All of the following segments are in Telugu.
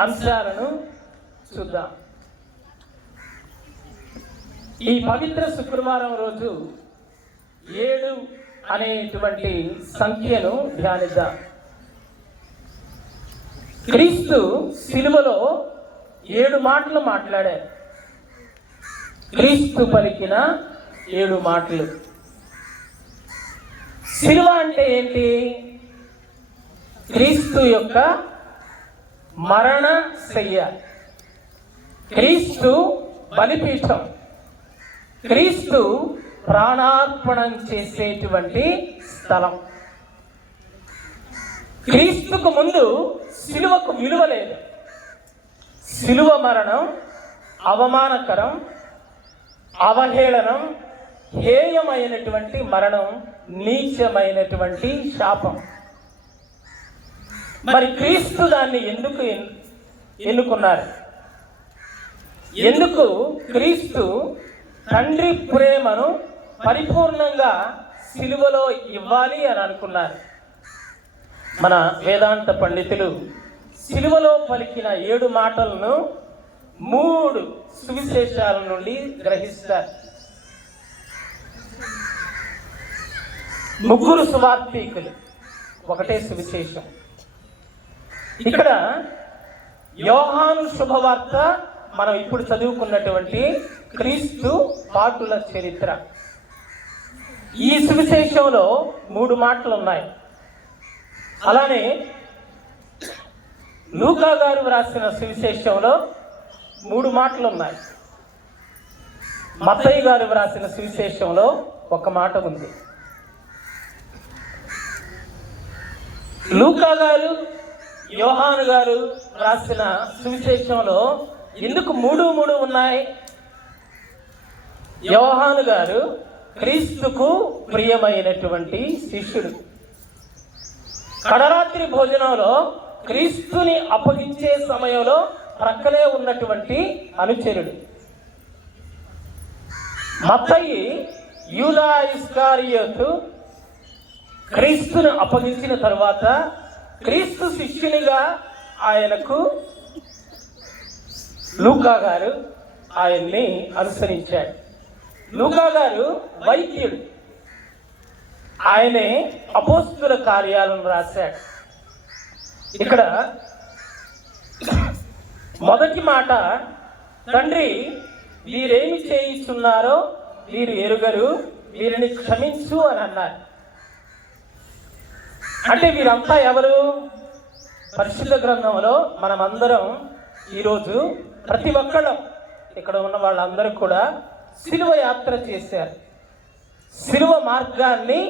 అంశాలను చూద్దాం. ఈ పవిత్ర శుక్రవారం రోజు 7 అనేటువంటి సంఖ్యను ధ్యానిద్దాం. క్రీస్తు సిలువలో 7 మాటలు మాట్లాడారు. క్రీస్తు పలికిన 7 మాటలు. సిలువ అంటే ఏంటి? క్రీస్తు యొక్క మరణ శయ్య, క్రీస్తు బలిపీఠం, క్రీస్తు ప్రాణార్పణం చేసేటువంటి స్థలం. క్రీస్తుకు ముందు సిలువకు విలువ లేదు. సిలువ మరణం అవమానకరం, అవహేళనం, హేయమైనటువంటి మరణం, నీచమైనటువంటి శాపం. మరి క్రీస్తు దాన్ని ఎందుకు ఎన్నుకున్నారు? ఎందుకు క్రీస్తు తండ్రి ప్రేమను పరిపూర్ణంగా సిలువలో ఇవ్వాలి అని అనుకున్నారు? మన వేదాంత పండితులు సిలువలో పలికిన 7 మాటలను 3 సువిశేషాల నుండి గ్రహిస్తారు. 3 సువార్తికులు, ఒకటే సువిశేషం. ఇక్కడ యోహాను శుభవార్త, మనం ఇప్పుడు చదువుకున్నటువంటి క్రీస్తు పాటుల చరిత్ర. ఈ సువిశేషంలో 3 మాటలు ఉన్నాయి. అలానే లూకా గారు వ్రాసిన సువిశేషంలో 3 మాటలు ఉన్నాయి. మత్తయి గారు వ్రాసిన సువిశేషంలో 1 మాట ఉంది. లూకా గారు, యోహాను గారు రాసిన సువిశేషంలో ఎందుకు 3 ఉన్నాయి? యోహాను గారు క్రీస్తుకు ప్రియమైనటువంటి శిష్యుడు. కడరాత్రి భోజనంలో క్రీస్తుని అప్పగించే సమయంలో ప్రక్కనే ఉన్నటువంటి అనుచరుడు. మత్తయి యూదా ఇస్కారియోతు క్రీస్తును అప్పగించిన తరువాత క్రీస్తు శిష్యునిగా ఆయనకు లూకా గారు ఆయన్ని అనుసరించాడు. లూకా గారు వైద్యుడు, ఆయనే అపోస్తుల కార్యాలను రాశాడు. ఇక్కడ మొదటి మాట, తండ్రి వీరేమి చేయిస్తున్నారో వీరు ఎరుగరు, వీరిని క్షమించు అని అన్నారు. అంటే వీరంతా ఎవరు? పరిశుద్ధ గ్రంథంలో మనమందరం ఈరోజు ప్రతి ఒక్కళ్ళం, ఇక్కడ ఉన్న వాళ్ళందరూ కూడా సిలువ యాత్ర చేశారు, సిలువ మార్గాన్ని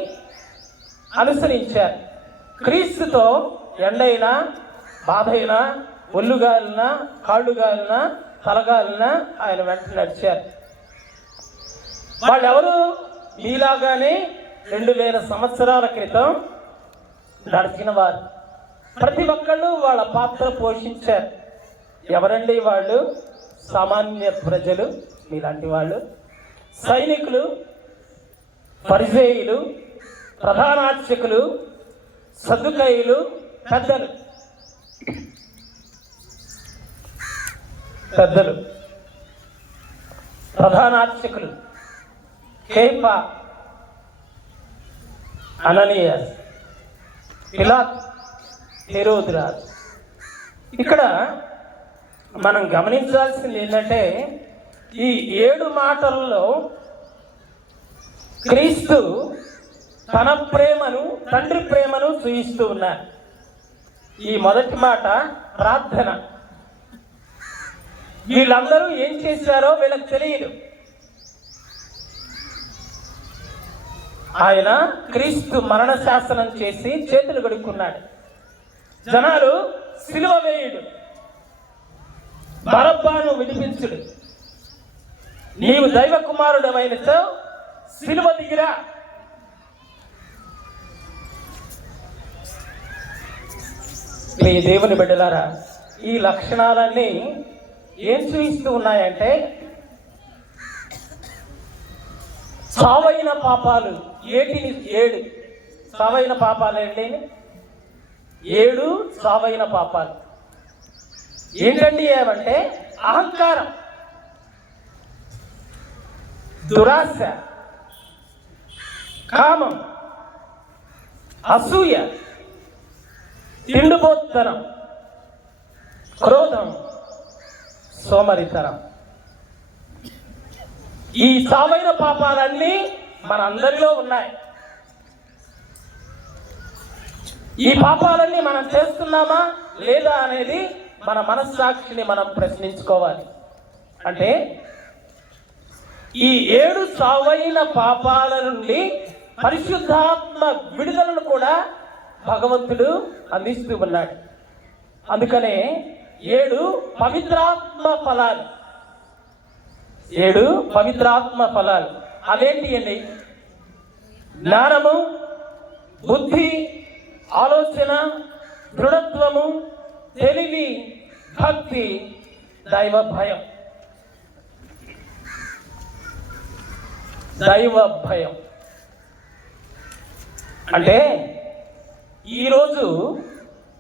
అనుసరించారు. క్రీస్తుతో ఎండైనా, బాధైనా, ఒళ్ళుగాలినా, కాళ్ళుగాలినా, తలగాలినా ఆయన వెంట నడిచారు. వాళ్ళెవరు? మీలాగానే 2000 సంవత్సరాల క్రితం నడిచిన వారు. ప్రతి ఒక్కళ్ళు వాళ్ళ పాత్ర పోషించారు. ఎవరండి వాళ్ళు? సామాన్య ప్రజలు, మీలాంటి వాళ్ళు, సైనికులు, పరిసయ్యులు, ప్రధానార్చకులు, సద్దుకయ్యులు, పెద్దలు. ప్రధానార్చకులు కేఫా, అననీయాస్, పిలాతు, హెరోదు రాజు. ఇక్కడ మనం గమనించాల్సింది ఏంటంటే ఈ 7 మాటల్లో క్రీస్తు తన ప్రేమను, తండ్రి ప్రేమను చూపిస్తూ ఉన్నారు. ఈ మొదటి మాట ప్రార్థన. వీళ్ళందరూ ఏం చేశారో వీళ్ళకి తెలియదు. ఆయన క్రీస్తు మరణ శాసనం చేసి చేతులు కడుక్కున్నాడు. జనాలు సిలువ వేయుడు, బరబ్బను విడిపించుడు, నీవు దైవ కుమారుడమైనతో సిలువ దిగిరా. మీ దేవుని బిడ్డలారా, ఈ లక్షణాలన్నీ ఏం చూపిస్తూ ఉన్నాయంటే సావైన పాపాలు. 7 సావైన పాపాలు ఏంటి? 7 సావైన పాపాలు. ఏంటండి ఏమంటే అహంకారం, దురాశ, కామం, అసూయ, తిండిపోతనం, క్రోధం, సోమరితనం. ఈ సావైన పాపాలన్నీ మనందరిలో ఉన్నాయి. ఈ పాపాలన్నీ మనం చేస్తున్నామా లేదా అనేది మన మనస్సాక్షిని మనం ప్రశ్నించుకోవాలి. అంటే ఈ 7 సావైన పాపాల నుండి పరిశుద్ధాత్మ విడుదలను కూడా భగవంతుడు అందిస్తూ ఉన్నాడు. అందుకనే 7 పవిత్రాత్మ ఫలాలు, 7 పవిత్రాత్మ ఫలాలు అవేంటి అండి? జ్ఞానము, బుద్ధి, ఆలోచన, దృఢత్వము, తెలివి, భక్తి, దైవ భయం. దైవ భయం అంటే ఈరోజు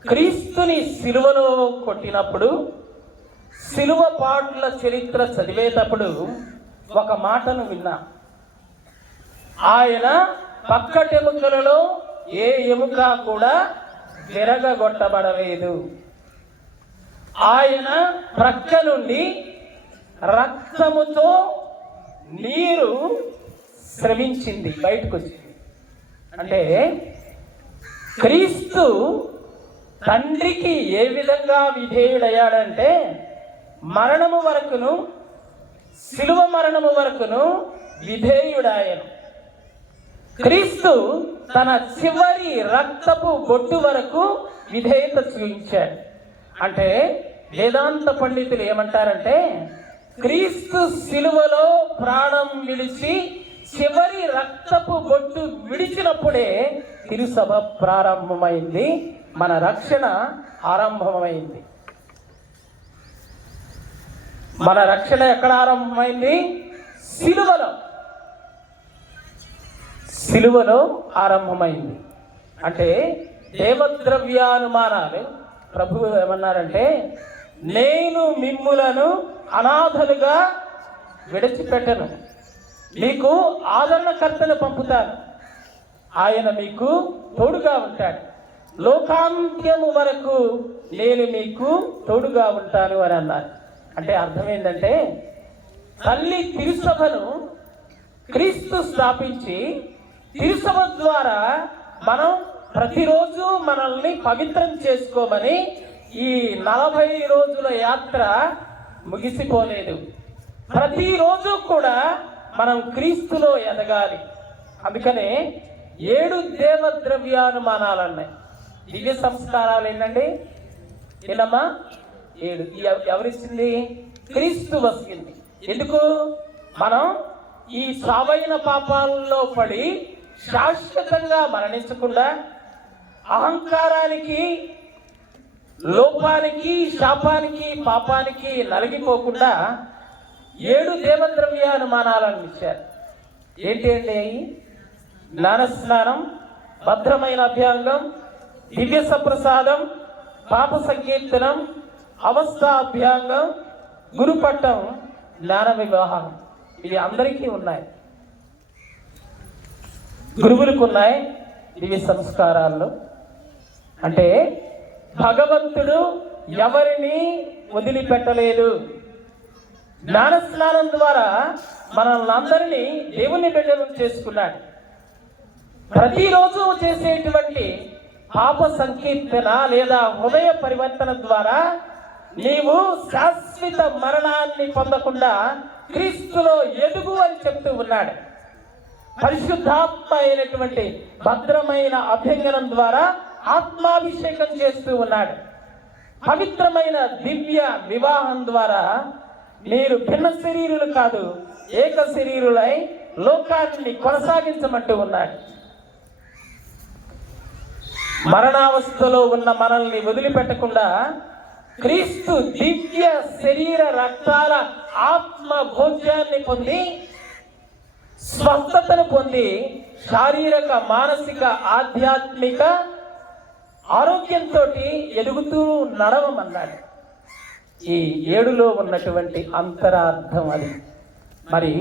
క్రీస్తుని సిలువలో కొట్టినప్పుడు, సిలువ పాటల చరిత్ర చదివేటప్పుడు ఒక మాటను విన్నా. ఆయన పక్కటెముకలలో ఏ ఎముక కూడా విరగగొట్టబడలేదు. ఆయన ప్రక్క నుండి రక్తముతో నీరు స్రవించింది, బయటకు వచ్చింది. అంటే క్రీస్తు తండ్రికి ఏ విధంగా విధేయుడయ్యాడంటే మరణము వరకును, శిలువ మరణము వరకును విధేయుడాయను. క్రీస్తు తన చివరి రక్తపు బొట్టు వరకు విధేయత చూపించాడు. అంటే వేదాంత పండితులు ఏమంటారంటే క్రీస్తు శిలువలో ప్రాణం విడిచి చివరి రక్తపు బొట్టు విడిచినప్పుడే తిరుసభ ప్రారంభమైంది, మన రక్షణ ఆరంభమైంది. మన రక్షణ ఎక్కడ ఆరంభమైంది? సిలువలో. సిలువలో ఆరంభమైంది. అంటే దేవద్రవ్యానుమానాలు ప్రభువు ఏమన్నారంటే నేను మిమ్ములను అనాథలుగా విడిచిపెట్టను, మీకు ఆదరణకర్తను పంపుతాను, ఆయన మీకు తోడుగా ఉంటాడు, లోకాంత్యము వరకు నేను మీకు తోడుగా ఉంటాను అని అన్నారు. అంటే అర్థం ఏంటంటే తల్లి తిరుసభను క్రీస్తు స్థాపించి తిరుసభ ద్వారా మనం ప్రతిరోజు మనల్ని పవిత్రం చేసుకోమని ఈ 40 రోజుల యాత్ర ముగిసిపోలేదు. ప్రతిరోజు కూడా మనం క్రీస్తులో ఎదగాలి. అందుకనే 7 దేవద్రవ్యానుమానాలు అన్నాయి. దివ్య సంస్కారాలు ఏంటండి? ఏనమ్మా? 7. ఎవరిచ్చింది? క్రీస్తు వస్తుంది. ఎందుకు? మనం ఈ సావైన పాపాలలో పడి శాశ్వతంగా మరణించకుండా, అహంకారానికి, లోపానికి, శాపానికి, పాపానికి నలిగిపోకుండా 7 దేవద్రవ్యానుమానాలను ఇచ్చారు. ఏంటి అండి? జ్ఞానస్నానం, భద్రమైన అభ్యాంగం, దివ్య సప్రసాదం, పాప సంకీర్తనం, అవస్థాభ్యాంగం, గురుపట్టం, జ్ఞాన వివాహం. ఇవి అందరికీ ఉన్నాయి. గురువులకు ఉన్నాయి దివ్య సంస్కారాల్లో. అంటే భగవంతుడు ఎవరిని వదిలిపెట్టలేదు. జ్ఞానస్నానం ద్వారా మనల్ని అందరినీ దేవుని బిడ్డలు చేసుకున్నాడు. ప్రతిరోజు చేసేటువంటి పాప సంకీర్తన లేదా హృదయ పరివర్తన ద్వారా నీవు శాశ్వత మరణాన్ని పొందకుండా క్రీస్తులో ఎదుగు అని చెప్తూ ఉన్నాడు. పరిశుద్ధాత్మ అయినటువంటి భద్రమైన అభ్యంగనం ద్వారా ఆత్మాభిషేకం చేస్తూ ఉన్నాడు. పవిత్రమైన దివ్య వివాహం ద్వారా మీరు భిన్న శరీరులు కాదు, ఏక శరీరులై లోకాన్ని కొనసాగించమంటూ ఉన్నాడు. మరణావస్థలో ఉన్న మనల్ని వదిలిపెట్టకుండా క్రీస్తు దివ్య శరీర రక్తాల ఆత్మ భోజ్యాన్ని పొంది, స్వస్థతను పొంది, శారీరక, మానసిక, ఆధ్యాత్మిక ఆరోగ్యంతో ఎదుగుతూ నడవమన్నాడు. ఈ 7లో ఉన్నటువంటి అంతరార్థం అది. మరి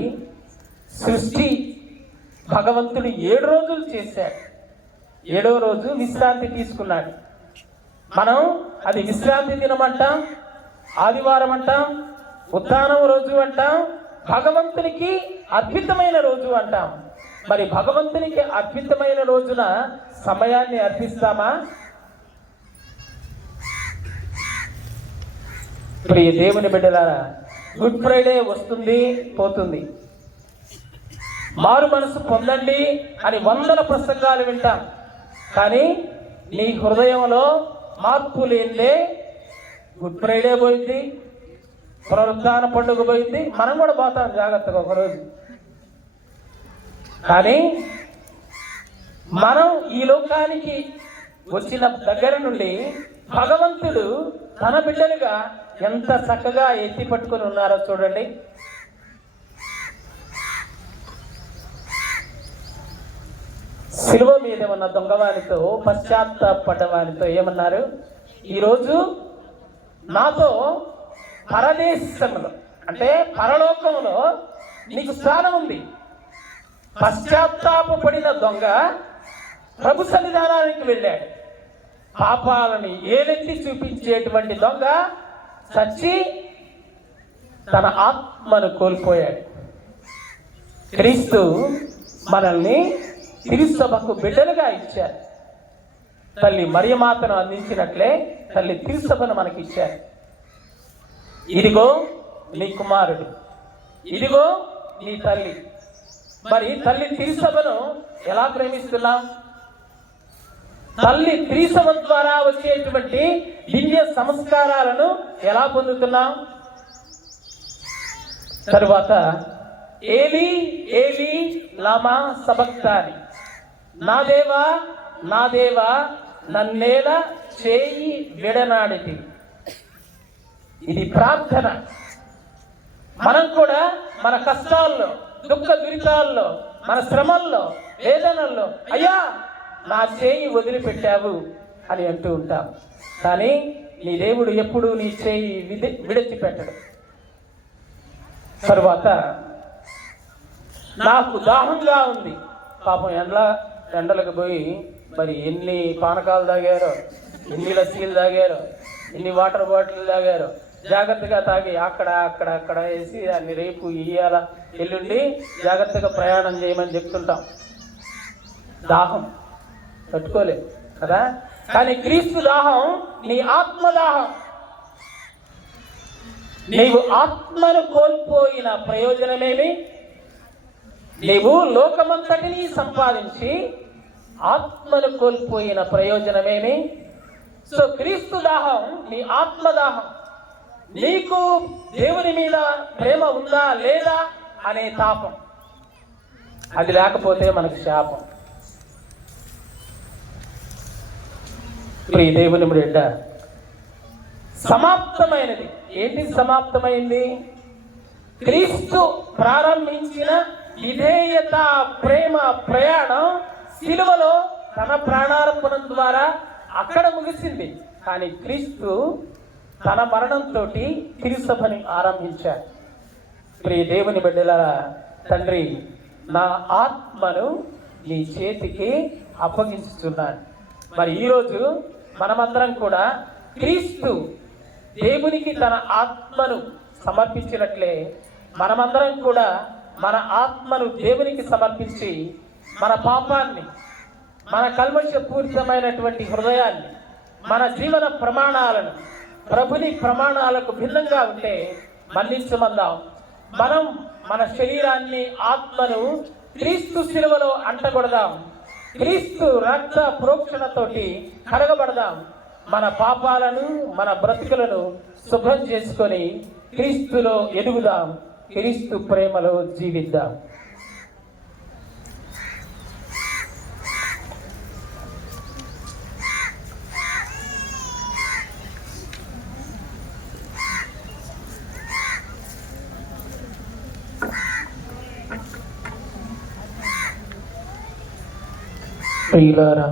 సృష్టి భగవంతుడు 7 రోజులు చేశాడు, 7వ రోజు విశ్రాంతి తీసుకున్నాడు. మనం అది విశ్రాంతి దినం అంటాం, ఆదివారం అంటాం, ఉత్థానం రోజు అంటాం, భగవంతునికి అద్భుతమైన రోజు అంటాం. మరి భగవంతునికి అద్భుతమైన రోజున సమయాన్ని అర్పిస్తామా? ప్రియ దేవుని బిడ్డలారా, గుడ్ ఫ్రైడే వస్తుంది పోతుంది. మారు మనసు పొందండి అని 100 ప్రసంగాలు వింటాం, కానీ నీ హృదయంలో మార్పు లేదే గుడ్ ఫ్రైడే పోయింది, పునరుత్థాన పండుగ పోయింది. మనం కూడా పోతాం జాగ్రత్తగా ఒకరోజు. కానీ మనం ఈ లోకానికి వచ్చిన దగ్గర నుండి భగవంతుడు తన బిడ్డలుగా ఎంత చక్కగా ఎత్తి పట్టుకొని ఉన్నారో చూడండి. శిలువ మీద ఉన్న దొంగవానితో, పశ్చాత్తాపడ్డవానితో ఏమన్నారు? ఈరోజు నాతో పరదేశంలో అంటే పరలోకంలో నీకు స్థానం ఉంది. పశ్చాత్తాపడిన దొంగ ప్రభు సన్నిధానానికి వెళ్ళాడు. పాపాలని ఏలెత్తి చూపించేటువంటి దొంగ చచ్చి తన ఆత్మను కోల్పోయాడు. క్రీస్తు మనల్ని తిరుసభకు బిడ్డలుగా ఇచ్చారు. తల్లి మరియమాతను అందించినట్లే తల్లి తిరుసభను మనకిచ్చారు. ఇదిగో నీ కుమారుడు, ఇదిగో నీ తల్లి. మరి తల్లి తిరుసభను ఎలా ప్రేమిస్తున్నాం? తల్లి త్రిసభ ద్వారా వచ్చేటువంటి దివ్య సంస్కారాలను ఎలా పొందుతున్నాం? తరువాత ఏలీ ఏలీ లామా సబక్తాని, నా దేవా నా దేవా నన్నేల చేయి విడనాడితి. ఇది ప్రార్థన. మనం కూడా మన కష్టాల్లో, దుఃఖ దురితాల్లో, మన శ్రమల్లో, వేదనల్లో అయ్యా నా చేయి వదిలిపెట్టావు అని అంటూ ఉంటాం. కానీ నీ దేవుడు ఎప్పుడు నీ చేయి విడిచిపెట్టడు. తరువాత నాకు దాహంగా ఉంది. పాపం ఎండలకు పోయి మరి ఎన్ని పానకాలు తాగారో, ఎన్ని లస్సీలు తాగారో, ఎన్ని వాటర్ బాటిల్ తాగారో, జాగ్రత్తగా తాగి అక్కడ వేసి దాన్ని రేపు ఇయ్యాల ఎల్లుండి జాగ్రత్తగా ప్రయాణం చేయమని చెప్తుంటాం. దాహం తట్టుకోలేదు కదా. కానీ క్రీస్తు దాహం నీ ఆత్మదాహం. నీవు ఆత్మను కోల్పోయిన ప్రయోజనమేమి? నీవు లోకమంతటిని సంపాదించి ఆత్మను కోల్పోయిన ప్రయోజనమేమి? సో క్రీస్తు దాహం నీ ఆత్మదాహం. నీకు దేవుని మీద ప్రేమ ఉందా లేదా అనే తాపం. అది లేకపోతే మనకు శాపం. ప్రియ దేవుని బిడ్డ, సమాప్తమైనది. ఏంటి సమాప్తమైంది? క్రీస్తు ప్రారంభించిన విధేయత, ప్రేమ ప్రయాణం సిలువలో తన ప్రాణార్పణం ద్వారా అక్కడ ముగిసింది. కానీ క్రీస్తు తన మరణంతో తిరుసభని ఆరంభించాడు. ప్రియ దేవుని బిడ్డలారా, తండ్రి నా ఆత్మను నీ చేతికి అప్పగించుతున్నాను. మరి ఈరోజు మనమందరం కూడా క్రీస్తు దేవునికి తన ఆత్మను సమర్పించినట్లే మనమందరం కూడా మన ఆత్మను దేవునికి సమర్పించి మన పాపాన్ని, మన కల్మషపూరితమైనటువంటి హృదయాన్ని, మన జీవన ప్రమాణాలను ప్రభుని ప్రమాణాలకు భిన్నంగా ఉంటే మన్నించమందాం. మనం మన శరీరాన్ని, ఆత్మను క్రీస్తు శిలువలో అంటగొడదాం. క్రీస్తు రక్త ప్రోక్షణతోటి కడగబడదాం. మన పాపాలను, మన బ్రతుకులను శుభ్రం చేసుకొని క్రీస్తులో ఎదుగుదాం. క్రీస్తు ప్రేమలో జీవిద్దాం. ప్రియులారా,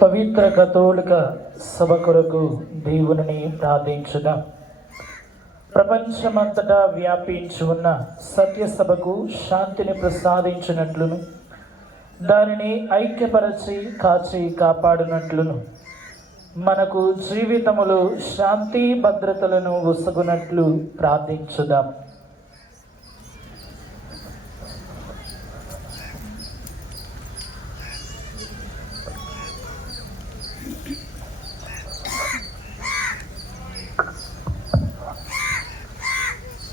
పవిత్ర కథోలిక సభ కొరకు దేవుని ప్రార్థించుదాం. ప్రపంచమంతటా వ్యాపించి ఉన్న సత్య సభకు శాంతిని ప్రసాదించినట్లును, దానిని ఐక్యపరచి కాచి కాపాడినట్లును, మనకు జీవితములో శాంతి భద్రతలను ఒసగునట్లు ప్రార్థించుదాం.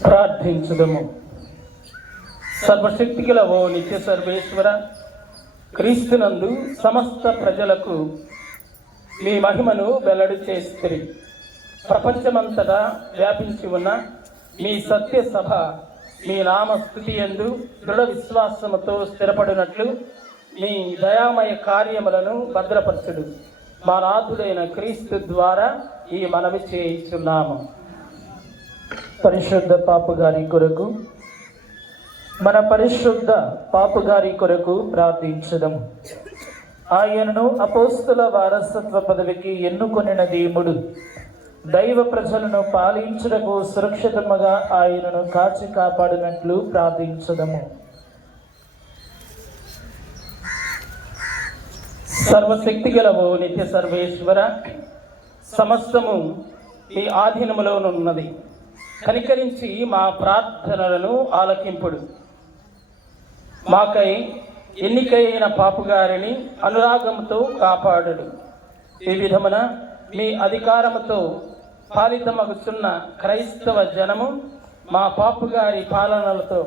ప్రార్థించుదము. సర్వశక్తి గల ఓ నిత్య సర్వేశ్వర, క్రీస్తునందు సమస్త ప్రజలకు మీ మహిమను వెల్లడి చేస్తుంది. ప్రపంచమంతటా వ్యాపించి ఉన్న మీ సత్య సభ మీ నామ స్తుతి యందు దృఢ విశ్వాసముతో స్థిరపడినట్లు మీ దయామయ కార్యములను భద్రపరచుడు. మా నాథుడైన క్రీస్తు ద్వారా ఈ మనవి చేయుచున్నాము. పరిశుద్ధ పాపగారి కొరకు, మన పరిశుద్ధ పాపగారి కొరకు ప్రార్థించదము. ఆయనను అపోస్తుల వారసత్వ పదవికి ఎన్నుకొనిన దేవుడు దైవ ప్రజలను పాలించుటకు సురక్షితముగా ఆయనను కాచి కాపాడినట్లు ప్రార్థించదము. సర్వశక్తి గల ఓ నిత్య సర్వేశ్వర, సమస్తము మీ ఆధీనములోనున్నది. కనికరించి మా ప్రార్థనలను ఆలకింపుడు. మాకై ఎన్నికైన పాపుగారిని అనురాగంతో కాపాడుడు. ఈ విధమున మీ అధికారముతో పాలితమగుచున్న క్రైస్తవ జనము మా పాపుగారి పాలనలతో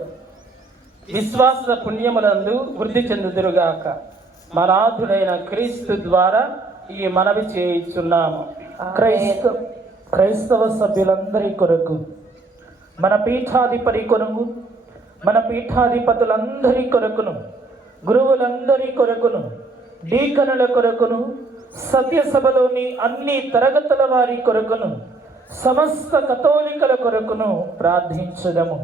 విశ్వాస పుణ్యములందు వృద్ధి చెందుదురుగాక. మా నాథుడైన క్రీస్తు ద్వారా ఈ మనవి చేయుచున్నాము. క్రైస్తవ సభ్యులందరి కొరకు, మన పీఠాధిపతి కొరకు, మన పీఠాధిపతులందరి కొరకును, గురువులందరి కొరకును, డీకనుల కొరకును, సత్యసభలోని అన్ని తరగతుల వారి కొరకును, సమస్త కథోలికల కొరకును ప్రార్థించదము.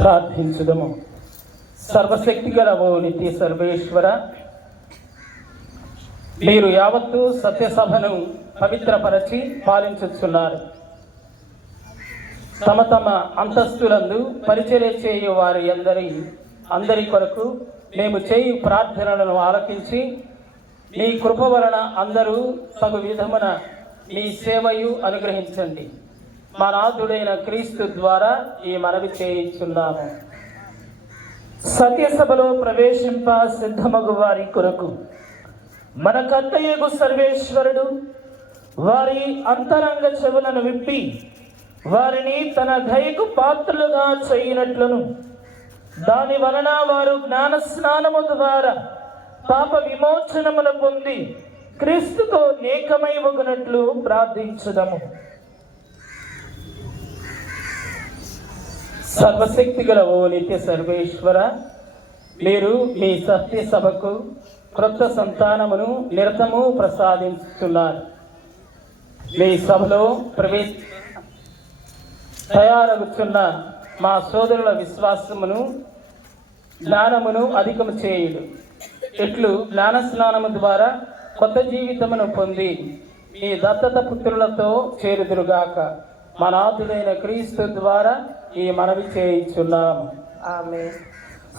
ప్రార్థించుదము. సర్వశక్తి గల ఓ నిత్య సర్వేశ్వర, మీరు యావత్తు సత్యసభను పవిత్రపరచి పాలించుచున్నారు. తమ తమ అంతస్తులందు పరిచర్య చేయు వారి అందరి కొరకు మేము చేయు ప్రార్థనలను ఆలకించి మీ కృప వలన అందరూ తగు విధమున మీ సేవయు అనుగ్రహించండి. మా నాథుడైన క్రీస్తు ద్వారా ఈ మనవి చేయించున్నాము. సత్యసభలో ప్రవేశింప సిద్ధమగు వారి కొరకు, మన కర్తయ్యకు సర్వేశ్వరుడు వారి అంతరంగ చెవులను విప్పి వారిని తన దయకు పాత్రలుగా చేయనట్లును, దాని వలన వారు జ్ఞాన స్నానము ద్వారా పాప విమోచనమును పొంది క్రీస్తుతో ఏకమైవగునట్లు ప్రార్థించుదము. సర్వశక్తి గల ఓ నిత్య సర్వేశ్వర, మీరు మీ సత్య సభకు క్రొత్త సంతానమును నిరతము ప్రసాదించుతున్నారు. మీ సభలో తయారగుచున్న మా సోదరుల విశ్వాసమును జ్ఞానమును అధికము చేయుడు. ఇట్లు జ్ఞాన స్నానము ద్వారా కొత్త జీవితమును పొంది మీ దత్తత పుత్రులతో చేరుదురుగాక. మా నాథుడైన క్రీస్తు ద్వారా ఈ మనవి చేయుచున్నాము. ఆమేన్.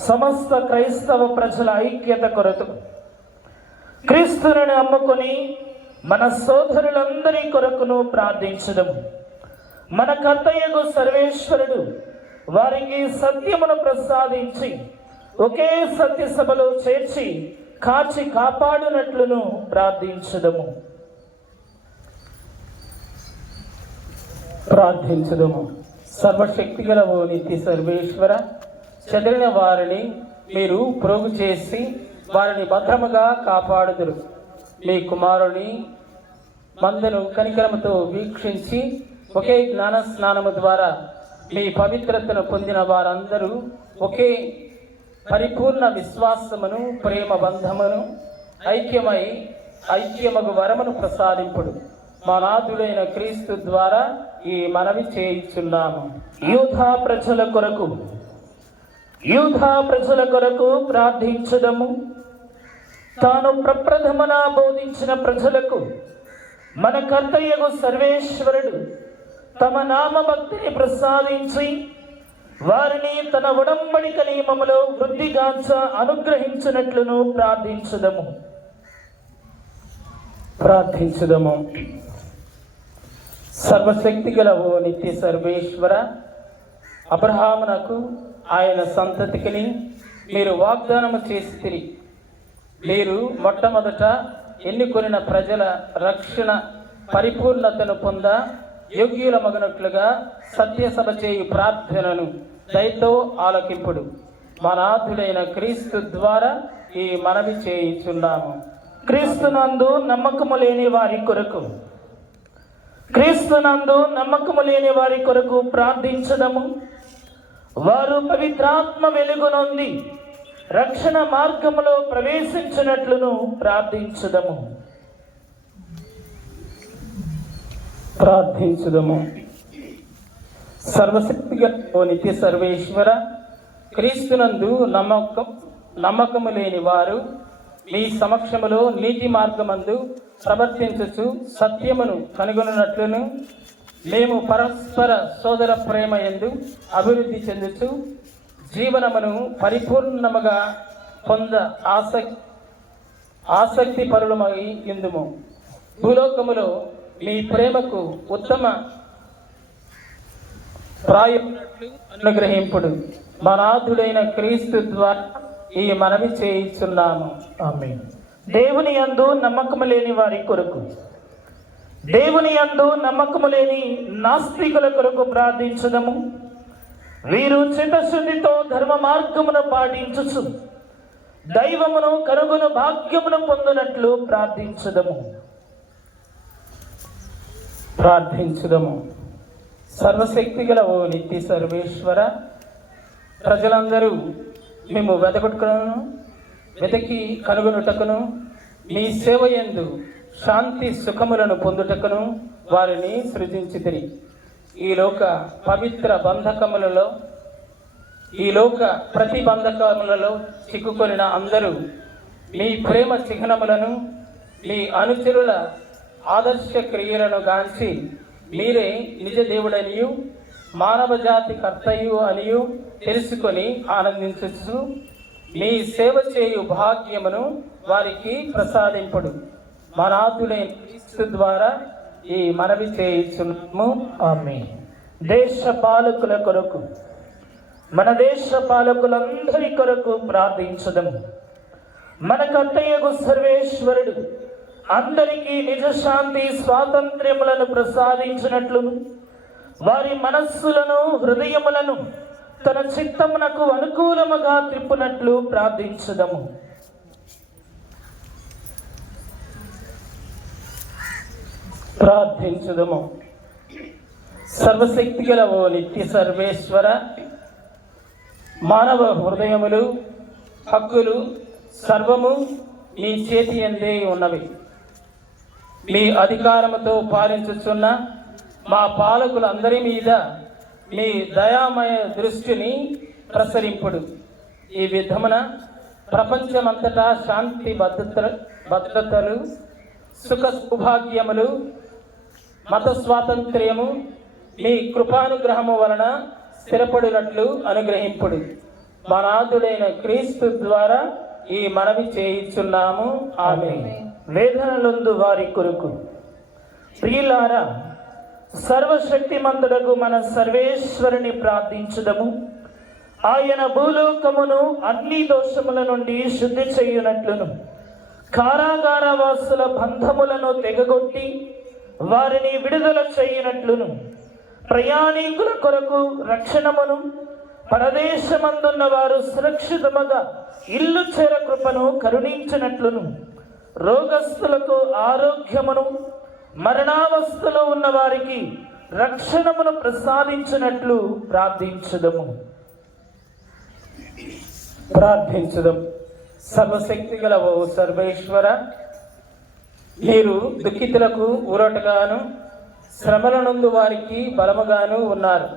సమస్త క్రైస్తవ ప్రజల ఐక్యత కొరకు, క్రీస్తుని నమ్ముకొని మన సోదరులందరి కొరకును ప్రార్థించదము. మన కర్తయ్యకు సర్వేశ్వరుడు వారికి సత్యమును ప్రసాదించి ఒకే సత్యసభలో చేర్చి కాచి కాపాడునట్లును ప్రార్థించదము. ప్రార్థించదము. సర్వశక్తి గల ఓ నిత్య సర్వేశ్వర, చెదిరిన వారిని మీరు ప్రోగు చేసి వారిని భద్రముగా కాపాడుదురు. మీ కుమారుని మందను కనికరముతో వీక్షించి ఒకే జ్ఞాన స్నానము ద్వారా మీ పవిత్రతను పొందిన వారందరూ ఒకే పరిపూర్ణ విశ్వాసమును, ప్రేమ బంధమును ఐక్యమగు వరమును ప్రసాదింపుడు. మా నాథుడైన క్రీస్తు ద్వారా ఈ మనవి చేయుచున్నాము. యూదా ప్రజల కొరకు, యూదా ప్రజల కొరకు ప్రార్థించుదము. తాను ప్రప్రథమన బోధించిన ప్రజలకు మన కర్తయ్యకు సర్వేశ్వరుడు తమ నామభక్తిని ప్రసాదించి వారిని తన ఉడంబడిక నియమములో వృద్ధిగాంచ అనుగ్రహించినట్లును ప్రార్థించుదము. ప్రార్థించుదము. సర్వశక్తి గల ఓ నిత్య సర్వేశ్వర, అబ్రహామునకు ఆయన సంతతికిని మీరు వాగ్దానము చేసితిరి. మీరు మొట్టమొదట ఎన్నుకొనిన ప్రజల రక్షణ పరిపూర్ణతను పొంద యోగ్యుల మగనట్లుగా సత్యసభ చేయు ప్రార్థనను దయతో ఆలకింపుడు. మా నాథుడైన క్రీస్తు ద్వారా ఈ మనవి చేయుచున్నాము. క్రీస్తునందు నమ్మకము లేని వారి కొరకు, క్రీస్తునందు నమ్మకము లేని వారి కొరకు ప్రార్థించదము. వారు పవిత్రాత్మ వెలుగునొంది రక్షణ మార్గములో ప్రవేశించినట్లును ప్రార్థించుదము. ప్రార్థించుదము. సర్వశక్తిగా ఓ నిత్య సర్వేశ్వర, క్రీస్తునందు నమ్మకము లేని వారు మీ సమక్షములో నీతి మార్గమందు ప్రవర్తించుచు సత్యమును కనుగొనున్నట్లును మేము పరస్పర సోదర ప్రేమ యందు అభివృద్ధి చెందుచు జీవనమును పరిపూర్ణముగా పొంద ఆసక్తి పరులమై ఇందుము. భూలోకములో మీ ప్రేమకు ఉత్తమ ప్రాయున్నట్లు అనుగ్రహింపుడు. మా నాథుడైన క్రీస్తు ద్వారా ఈ మనవి చేయిస్తున్నాము. ఆమేన్. దేవుని యందు నమ్మకము లేని వారి కొరకు, దేవుని యందు నమ్మకము లేని నాస్తికుల కొరకు ప్రార్థించుదము. వీరు చిత్తశుద్ధితో ధర్మ మార్గమును పాటించుచు దైవమును కనుగొను భాగ్యమును పొందినట్లు ప్రార్థించుదము. ప్రార్థించుదము. సర్వశక్తి గల ఓ నిత్య సర్వేశ్వర, ప్రజలందరూ మేము వెతకి కనుగొనుటకును మీ సేవ యందు శాంతి సుఖములను పొందుటకును వారిని సృజించితిరి. ఈ లోక ప్రతిబంధకములలో చిక్కుకొనిన అందరూ మీ ప్రేమ చిహ్నములను, మీ అనుచరుల ఆదర్శ క్రియలను గాంచి మీరే నిజ దేవుడనియు మానవ జాతి కర్తయు అనియు తెలుసుకొని ఆనందించు మీ సేవ చేయు భాగ్యమును వారికి ప్రసాదింపుడు. మా నాథుడైన క్రీస్తు ద్వారా ఈ మనవి చేయుచున్నాము. ఆమేన్. దేశ పాలకుల కొరకు, మన దేశ పాలకులందరి కొరకు ప్రార్థించుదము. మన కర్తయ్యకు సర్వేశ్వరుడు అందరికీ నిజ శాంతి స్వాతంత్ర్యములను ప్రసాదించినట్లును వారి మనస్సులను హృదయములను తన చిత్తమునకు అనుకూలముగా త్రిప్పునట్లు ప్రార్థించుదము. ప్రార్థించుదము. సర్వశక్తి గల ఓ నిత్య సర్వేశ్వర, మానవ హృదయములు హక్కులు సర్వము మీ చేతి అందే ఉన్నవి. మీ అధికారముతో పాలించుచున్న మా పాలకులందరి మీద మీ దయామయ దృష్టిని ప్రసరింపుడు. ఈ విధమున ప్రపంచమంతటా శాంతి భద్రతలు సుఖ సౌభాగ్యములు మత స్వాతంత్ర్యము మీ కృపానుగ్రహము వలన స్థిరపడినట్లు అనుగ్రహింపుడు. మా నాథుడైన క్రీస్తు ద్వారా ఈ మనవి చేయుచున్నాము. ఆమేన్. వేదనలందు వారి కొరకు, ప్రియులారా, సర్వశక్తిమంతుడగు మన సర్వేశ్వరుని ప్రార్థించుదము. ఆయన భూలోకమును అన్ని దోషముల నుండి శుద్ధి చేయునట్లును కారాగారవాసుల బంధములను తెగగొట్టి వారిని విడుదల చేయునట్లును ప్రయాణికుల కొరకు రక్షణమును, పరదేశమందున్న వారు సురక్షితముగా ఇల్లు చేర కృపను కరుణించినట్లును రోగస్తులకు ఆరోగ్యమును, మరణావస్థలో ఉన్న వారికి రక్షణమును ప్రసాదించినట్లు ప్రార్థించుదము. ప్రార్థించుదం. సర్వశక్తి గల ఓ సర్వేశ్వర, మీరు దుఃఖితులకు ఊరటగాను శ్రమల నందు వారికి బలముగాను ఉన్నారు.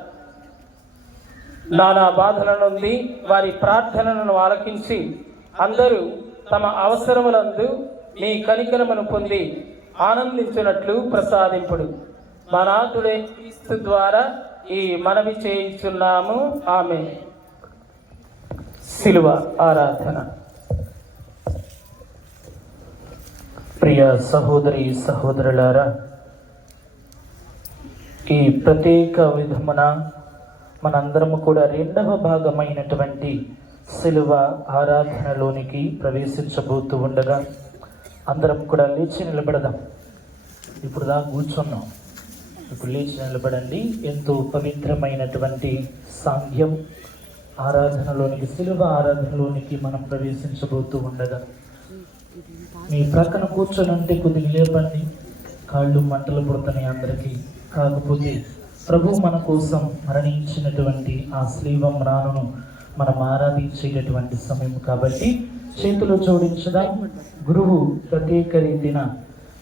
నానా బాధల నుండి వారి ప్రార్థనలను ఆలకించి అందరూ తమ అవసరములందు మీ కనికరమును పొంది ఆనందించినట్లు ప్రసాదింపుడు. మా నాథుడే క్రీస్తు ద్వారా ఈ మనవి చేయుచున్నాము. ఆమె. శిలువ ఆరాధన. ప్రియ సహోదరి సహోదరులారా, ఈ ప్రత్యేక విధమున మనందరము కూడా రెండవ భాగమైనటువంటి శిలువ ఆరాధనలోనికి ప్రవేశించబోతూ ఉండగా అందరం కూడా లేచి నిలబడదాం. ఇప్పుడు కూర్చున్నాం, ఇప్పుడు లేచి నిలబడండి. ఎంతో పవిత్రమైనటువంటి సాంఘ్యం ఆరాధనలోనికి, శిలువ ఆరాధనలోనికి మనం ప్రవేశించబోతూ ఉండగా మీ ప్రక్కన కూర్చొని కొద్దిగా లేపండి. కాళ్ళు మంటలు పుడుతున్నాయి అందరికీ. కాకపోతే ప్రభు మన కోసం మరణించినటువంటి ఆ శ్రీవం రానును మనం ఆరాధించేటటువంటి సమయం కాబట్టి చేతులు జోడించదా. గురువు ప్రత్యేక రీతిన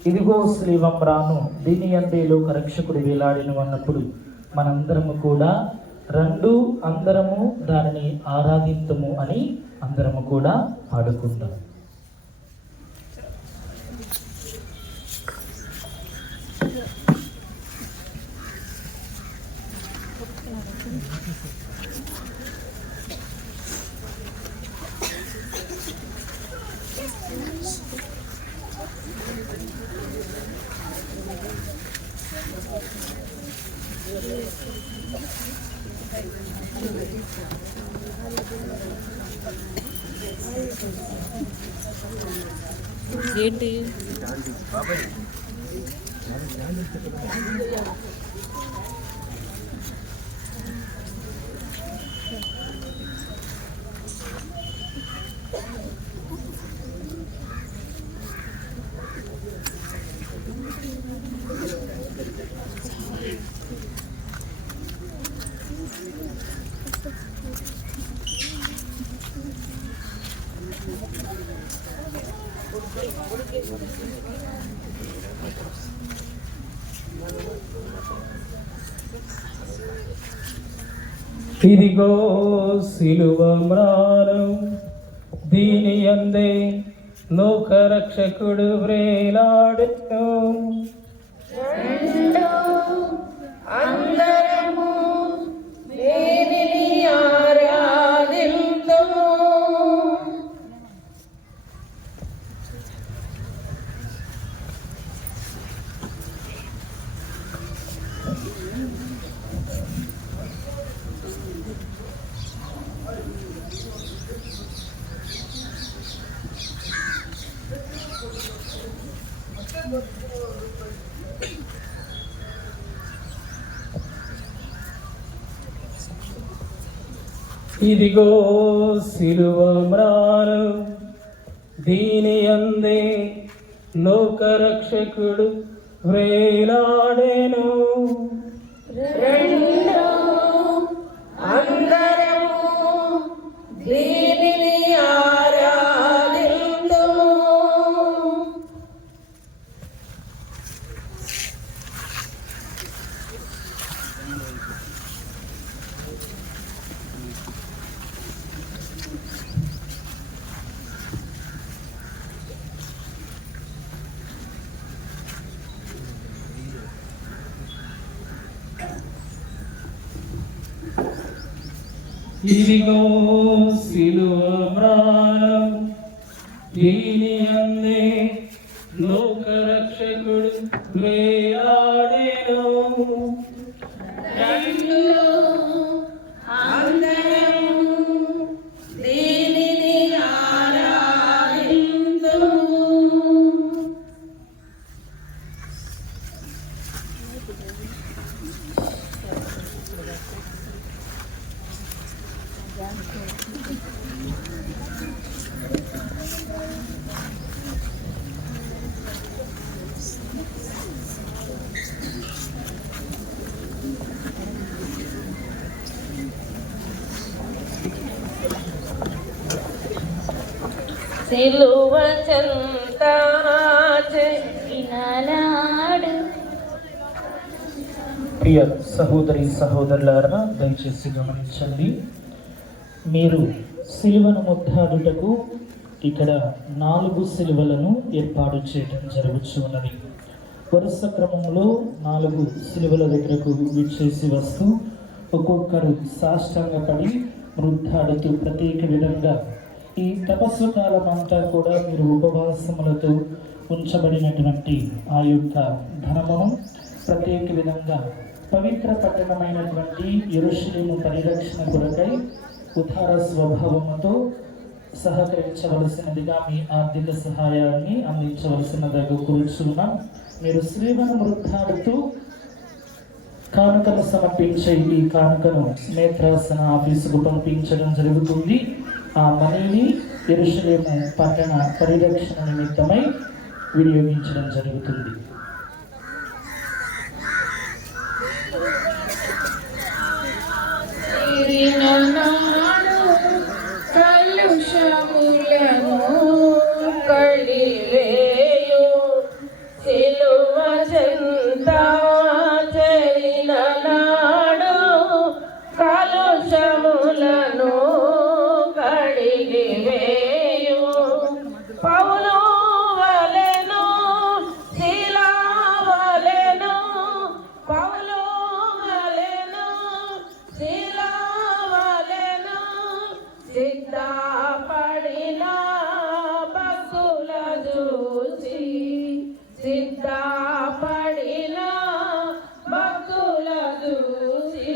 ఇదిగో శ్రీవం రాను దీని అందే లోక రక్షకుడు వేలాడిన అన్నప్పుడు మనందరము కూడా రెండు అందరము దానిని ఆరాధించము అని అందరము కూడా పాడుకుంటాం. ఏంటి ఇదిగో శిలువ మ్రాను దీని అందే లోక రక్షకుడు వ్రేలాడెను. అందరము దేనిని ఆరాధింతుము. ఇదిగో శిలువ మ్రాను దీని అందే లోక రక్షకుడు వ్రేలాడెను. అందరము దేనిని ఆరాధింతుము. ఇదిగో శిలువ మ్రాను దీని అందే లోక రక్షకుడు వ్రేలాడెను. అందరము దేనిని ఆరాధింతుము. సిలువ చెంత చేసిననాడు ప్రియ సహోదరి సహోదరులారా, దయచేసి గమనించండి. మీరు సిలువను ముద్దాడుటకు ఇక్కడ 4 సిలువలను ఏర్పాటు చేయడం జరుగుతున్నది. వరుస క్రమంలో 4 సిలువల దగ్గరకు విచ్చేసి వస్తూ ఒక్కొక్కరు సాష్టాంగపడి వృద్ధాడుతూ ప్రత్యేక విధంగా ఈ తపస్సు కాలం అంతా కూడా మీరు ఉపవాసములతో ఉంచబడినటువంటి ఆ యొక్క ధనమును ప్రత్యేక విధంగా పవిత్ర పట్టణమైనటువంటి యెరూషలేము పరిరక్షణ కొరకై ఉదార స్వభావముతో సహకరించవలసినదిగా మీ ఆర్థిక సహాయాన్ని అందించవలసినదిగా కూర్చున్నాం. మీరు శ్రీవను వృద్ధాడుతూ కానుకను సమర్పించే ఈ కానుకను నేత్రాసన ఆఫీసుకు పంపించడం జరుగుతుంది. ఆ మనీని యెరూషలేము పట్టణ పరిరక్షణ నిమిత్తమై వినియోగించడం జరుగుతుంది. కలుషములను కడివేయు సిలువ చెంత చేరిన నాడు కలుషములను కడిగివేయు పౌలు వలెను శీలా వలెను పౌలు వలెను శీలా వలెను సిద్ధపడిన భక్తుల చూసి సిద్ధపడిన భక్తుల చూసి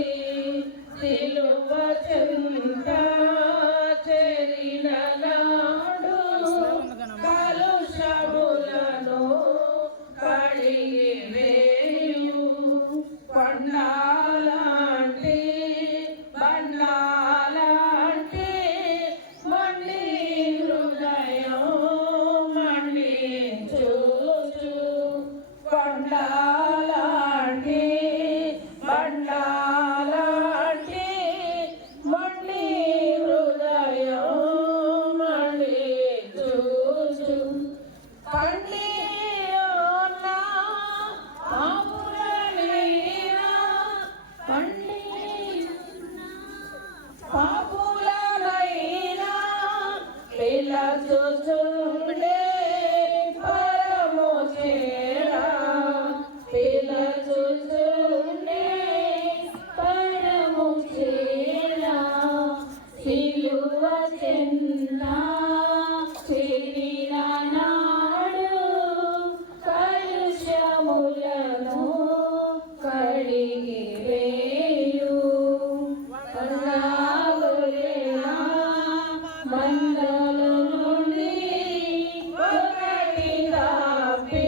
సిలువ చెంత చేరిన నాడు కలుషములను కడిగివేయు కొండలాంటి బండాలాంటి మండి హృదయం మండి చూచు కొండలాంటి బండాలాంటి మండి హృదయం మండి చూచు పండి ఉన్న పాపులనైనా పండి పాపులనైనా పిలచుచుండే పరము చేరా పిలచుచుండే పరము చేరా సిలువ చెంత చేరిన నాడు కలుషములను కడిగివేయు కరుణాగులేనా మందల నుండి ఒకటి తప్పి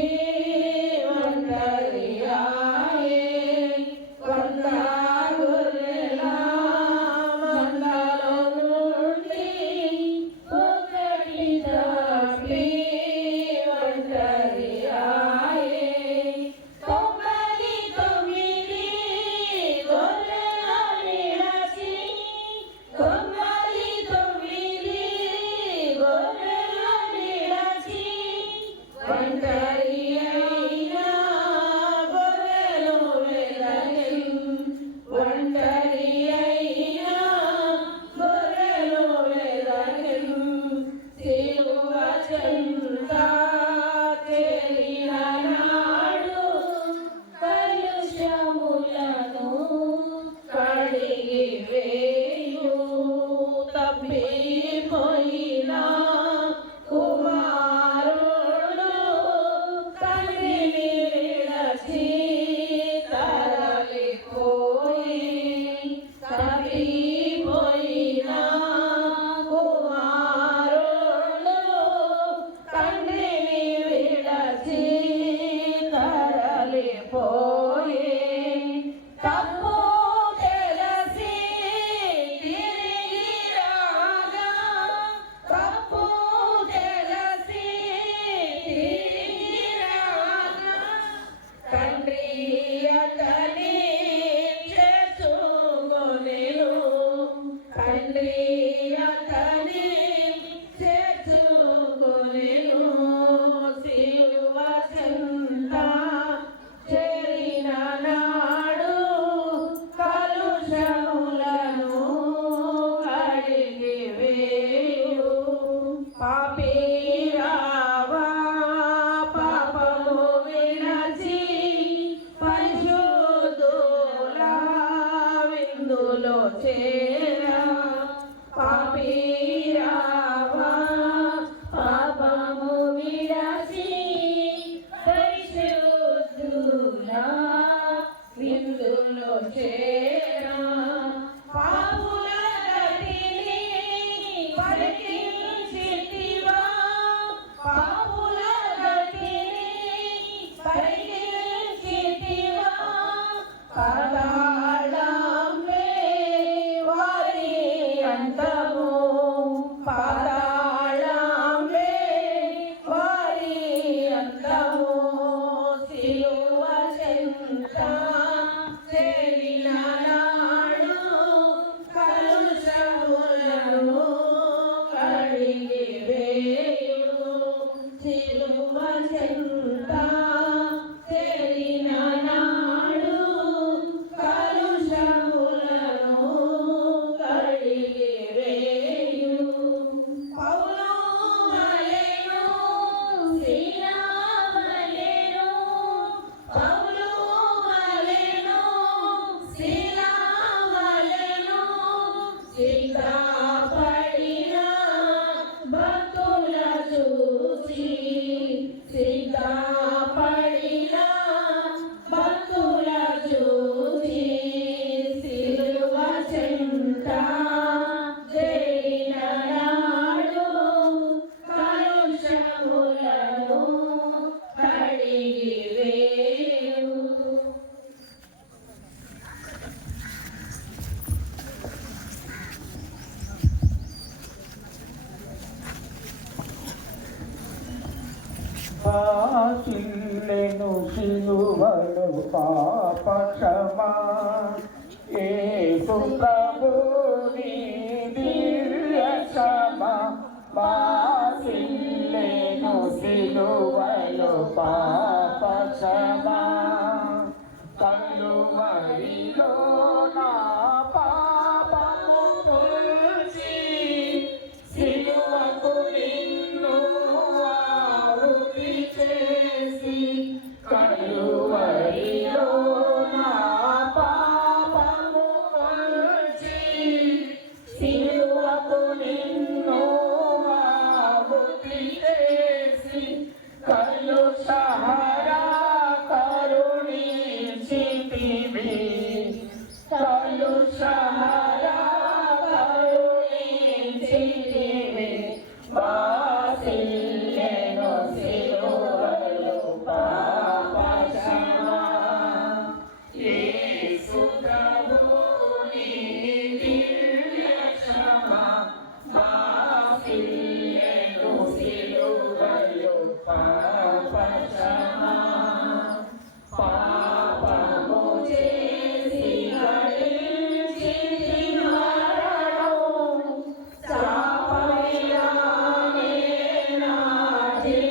ఒంటరియాయే కరుణాగులేనా మందల నుండి ఒకటి తప్పి ఒంటరియాయే 99 గొర్రెలను విడచి 99 గొర్రెలను విడచి ఒంటరి అయిన గొర్రెలు వెదకెను ఒంటరి అయిన గొర్రెలు వెదకెను సిలువ చెంత చేరిన నాడు కలుషములను కడిగివేయు తప్పిపోయిన కుమారుడు తండ్రిని విడచి తరలిపోయి తప్పిపోయిన కుమారుడు తండ్రిని విడచి తరలిపోయి తప్పు తెలిసి తిరిగి రాగా తప్పు తెలిసి తిరిగి రాగా తండ్రి అతని చేర్చుకొనెను తండ్రి అతని చేర్చుకొనెను సిలువ చెంత చేరిన నాడు పాతాళమే వారి అంతము, పాతాళమే వారి అంతము. సిలువ చెంత చేరిన నాడు కలుషములను కడిగి వేయు. సిలువ చెంత చేరిన నాడు కలుషములను కడిగి వేయు. పౌలు వలెను సీలా వలెను, పౌలు వలెను సీలా వలెను, సిద్ధపడిన భక్తుల చూసి, సిద్ధపడిన భక్తుల చూసి. సిలువ చెంత చేరిన నాడు కలుషములను కడిగి వేయు. ఆశిల్లెను సిలువలు పాప క్షమా, యేసు ప్రభుని దివ్య క్షమా. వాసిల్లెను సిలువలు పాప క్షమా, కలువరిలో నా పాపము తుడిచి, సిలువకు నిన్ను ఆహుతి చేసి. కలువరిలో నా పాపము తుడిచి, సిలువకు నిన్ను ఆహుతి చేసి. కలుషహరా కరుణించితివి, కలుషహరా కరుణించితివి. వాసిల్లెను సిలువలు పాప క్షమా, యేసు ప్రభుని దివ్య క్షమా. వాసిల్లెను సిలువలు పాప క్షమా, పాపము చేసి గడించితి మరణం, శాపమిలానే నాటించినది.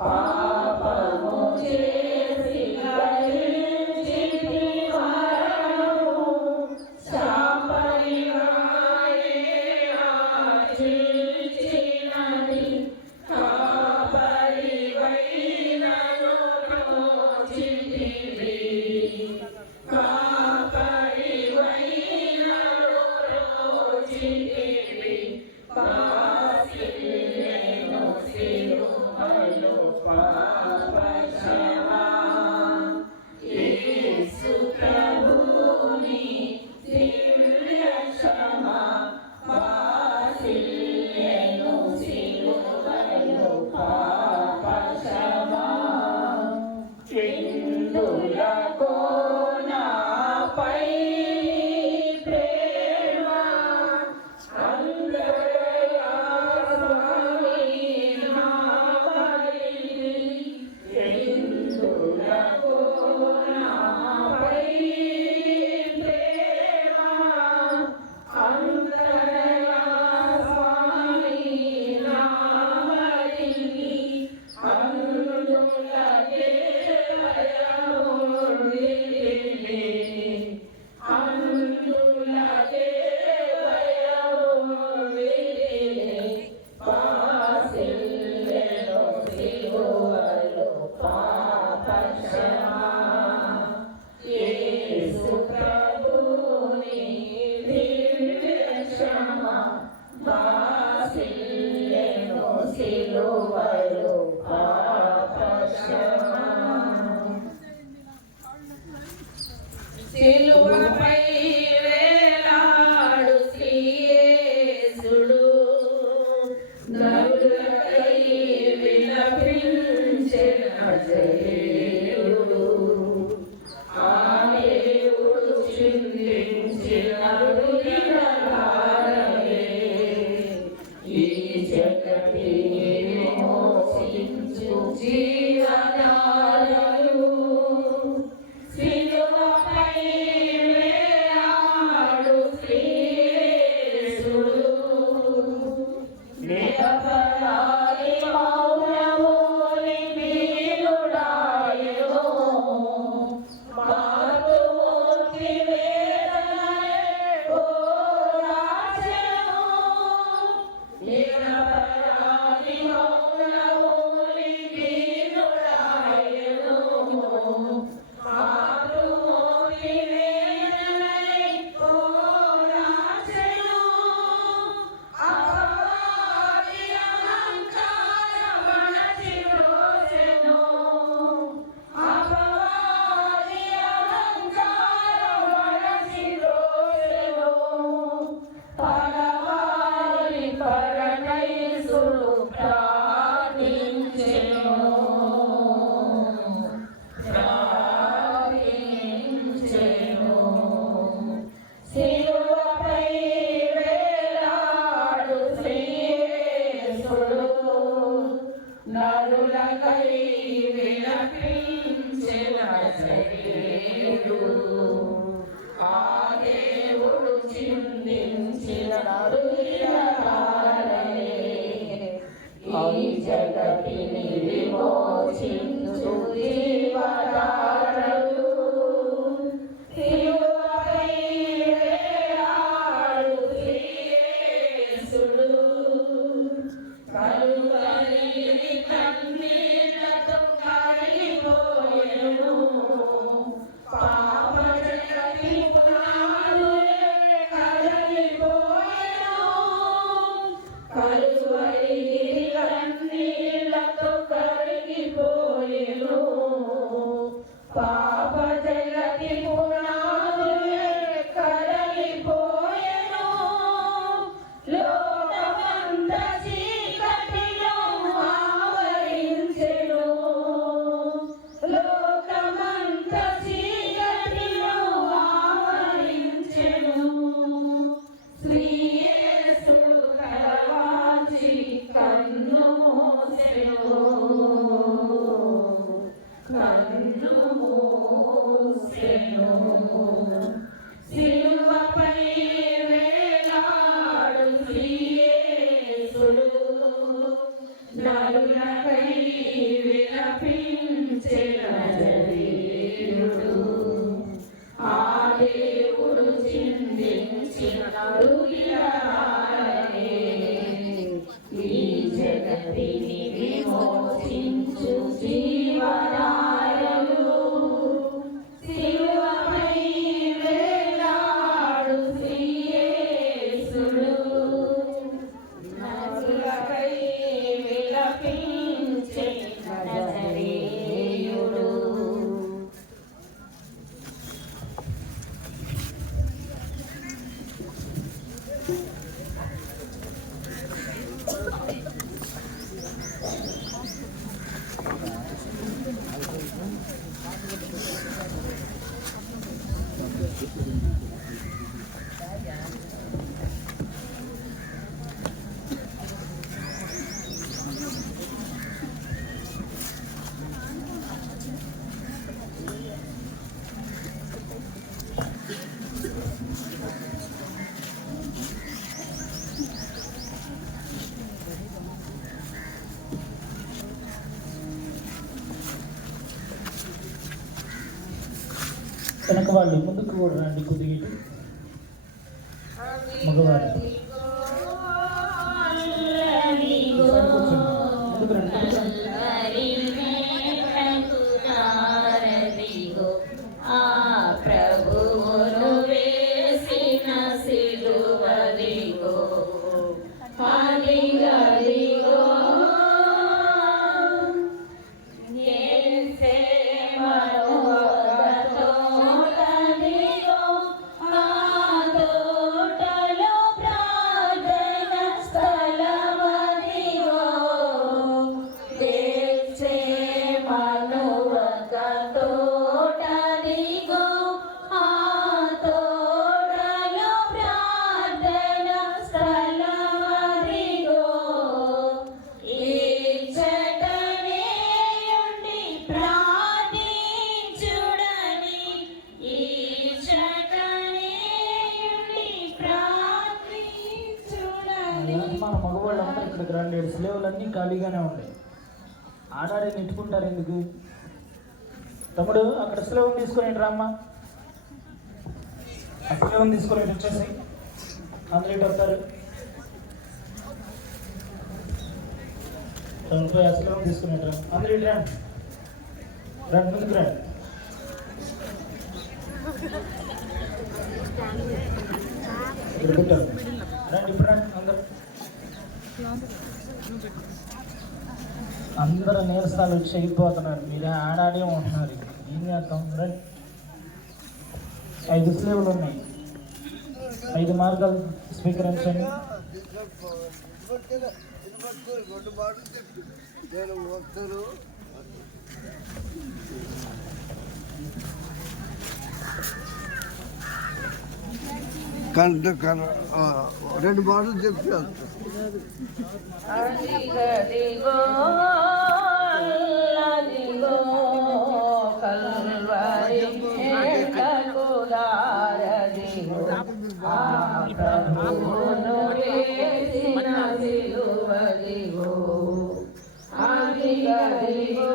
పాపము చేసి గడించితి మరణం, శాపమిలానే నాటించినది. కాపరివైనను రోచితివి, కాపరివైనను రోచితివి. వాసిల్లెను సిలువలు పాప క్షమా, యేసు ప్రభుని దివ్య క్షమా. వాసిల్లెను సిలువలు పాప క్షమా. ఎందులకో నాపై ప్రేమ, అందరగా స్వామి నామరిది. ఎందులకో నాపై ప్రేమ, అందరగా స్వామి నామరిది. అందులకే భయముండితివి, అందులకే భయముండితివి. వాసిల్లెను సిలువలు పాప క్షమా, యేసు ప్రభుని దివ్య క్షమా. వాసిల్లెను సిలువలు పాప క్షమా. సిలువపై వేలాడు శ్రీయేసుడు, నరులకై విలపించె నజరేయుడు. పాప జగతి పునాదులే కరగిపోయెను లోకమంత చీకటిలో ఆవరించెను లోకమంత చీకటిలో ఆవరించెను శ్రీ యేసుడు కలవాచి కన్ను మూసెను కన్ను మూసెను సిలువపై వేలాడు శ్రీ యేసుడు నరులకై విలపించె నజరేయుడు ఆ దేవుడు చిందించిన రుగిరాలనే ఈ జగతిని విమోచించు జీవనాయలు సిలువపై వేలాడు శ్రీ యేసుడు నరులకై విలపించె నజరేయుడు వెనక వాళ్ళు ముందుకు కూడా రండి కొద్దిగా ఇటు. మగవాళ్ళు ముందుకు రండి, ముందుకు రండి. ప్రభువును వేసిన సిలువదిగో అదిగదిగో యేసే మనోగతోటదిగో ఆ తోటలో ప్రార్థన స్థలమదిగో యేసే మనోగతోటదిగో ఆ తోటలో ప్రార్థన స్థలమదిగో ఇచ్చటనే ఉండి ప్రార్థించుడని ఇచ్చటనే ఉండి ప్రార్థించుడని మన మగవాళ్ళందరూ ఇక్కడికి రండి. స్లేవులన్నీ ఖాళీగానే ఉన్నాయి. ఆడాడి నెట్టుకుంటారు ఎందుకు? తమ్ముడు అక్కడ స్లేవం తీసుకొని రామ్మా. ఆ స్లేవం తీసుకొని వచ్చేసి అందరూ ఇటు వస్తారు. పోయి ఆ స్లేవం తీసుకుని రా. అందరూ ఇటు రండి, రండి ముందుకు రండి. ఇక్కడ పెట్టారు. రండి ఇప్పుడు రండి అందరు. అందరూ నీరసాలు వచ్చి అయిపోతున్నారు. మీరే ఆడాడే ఉంటున్నారు. ఏం చేస్తాం? రండి. 5 స్లేవులు ఉన్నాయి. 5 మార్గాలు స్వీకరించండి. రెండు మాటలు చెప్పి అదిగదిగో అదిగో కల్వరి చెట్లకు దారదిగో ఆ ప్రభువును వేసిన సిలువదిగో అదిగదిగో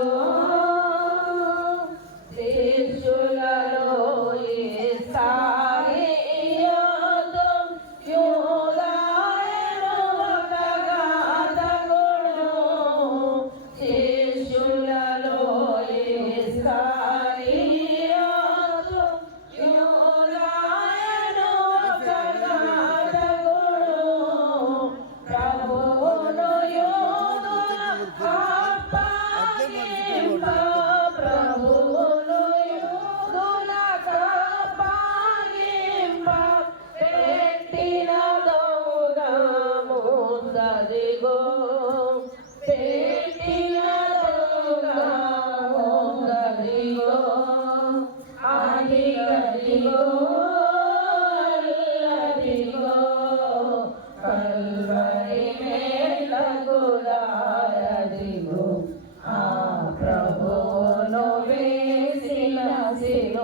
శిష్యులలో యేసారి శిష్యులలో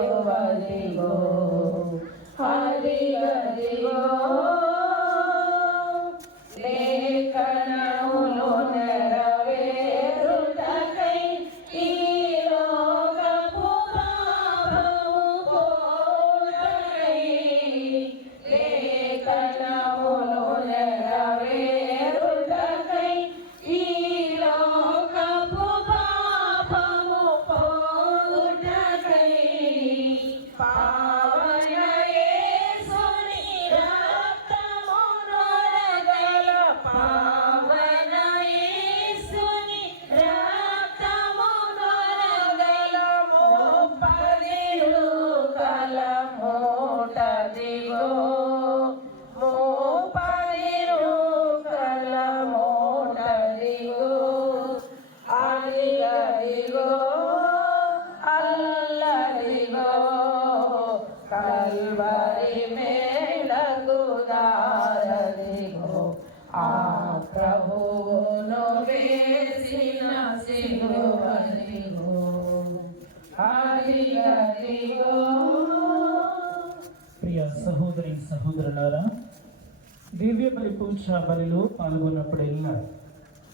సిలువదిగో అదిగదిగో లేఖనములు నెరవేరుటకై ఈ లోకపు పాపము పోవుటకై లేఖనములు నెరవేరుటకై ఈ లోకపు పాపము పోవుటకై పావన యేసుని రక్తమునొడగల పావన యేసుని రక్తమునొడగల మోపదిరు కలమోటదిగో మోపదిరు కలమోటదిగో అదిగదిగో అల్లదిగో కల్వరి మేళకు దారదిగో ఆ ప్రభువును వేసిన సిలువదిగో అదిగదిగో. ప్రియ సహోదరి సహోదరులారా, దివ్య బలి పూజ బలిలో పాల్గొన్నప్పుడెల్లా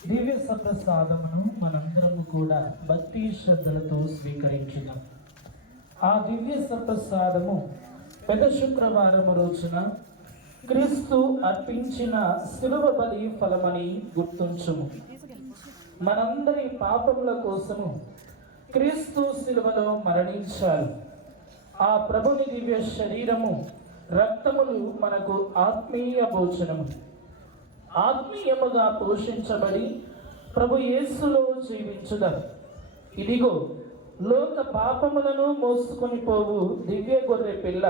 దివ్య సప్రసాదమును మనందరము కూడా భక్తి శ్రద్ధలతో స్వీకరించుదాం. ఆ దివ్య సప్రసాదము పెద్ద శుక్రవారం రోజున క్రీస్తు అర్పించిన శిలువ బలి ఫలమని గుర్తుంచుము. మనందరి పాపముల కోసము క్రీస్తు శిలువలో మరణించారు. ఆ ప్రభుని దివ్య శరీరము రక్తములు మనకు ఆత్మీయ భోజనము. ఆత్మీయముగా పోషించబడి ప్రభు యేసులో జీవించుదాం. ఇదిగో లోక పాపములను మోసుకొని పోవు దివ్య గొర్రె పిల్ల.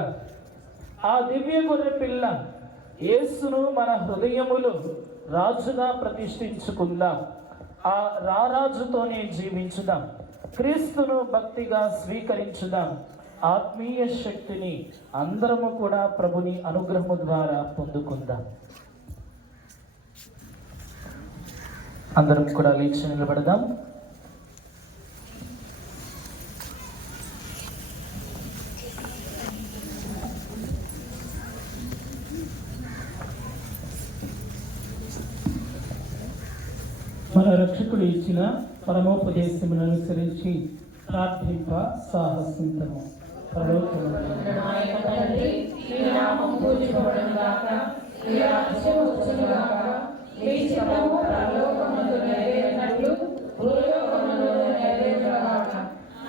ఆ దివ్య గొర్రె పిల్ల యేసును మన హృదయములో రాజుగా ప్రతిష్ఠించుకుందాం. ఆ రారాజుతోనే జీవించుదాం. క్రీస్తును భక్తిగా స్వీకరించుదాం. ఆత్మీయ శక్తిని అందరము కూడా ప్రభుని అనుగ్రహము ద్వారా పొందుకుందాం. అందరం కూడా లేచి నిలబడదాం. మన రక్షకుడు ఇచ్చిన పరమోపదేశమును అనుసరించి ప్రార్థింప సాహసించము. తండ్రి, నీ నామం పూజింపబడును గాక, నీ రాజ్యం వచ్చును గాక, నీ చిత్తము పరలోకమందు నెరవేరినట్లు భూలోకమందు నెరవేరును గాక.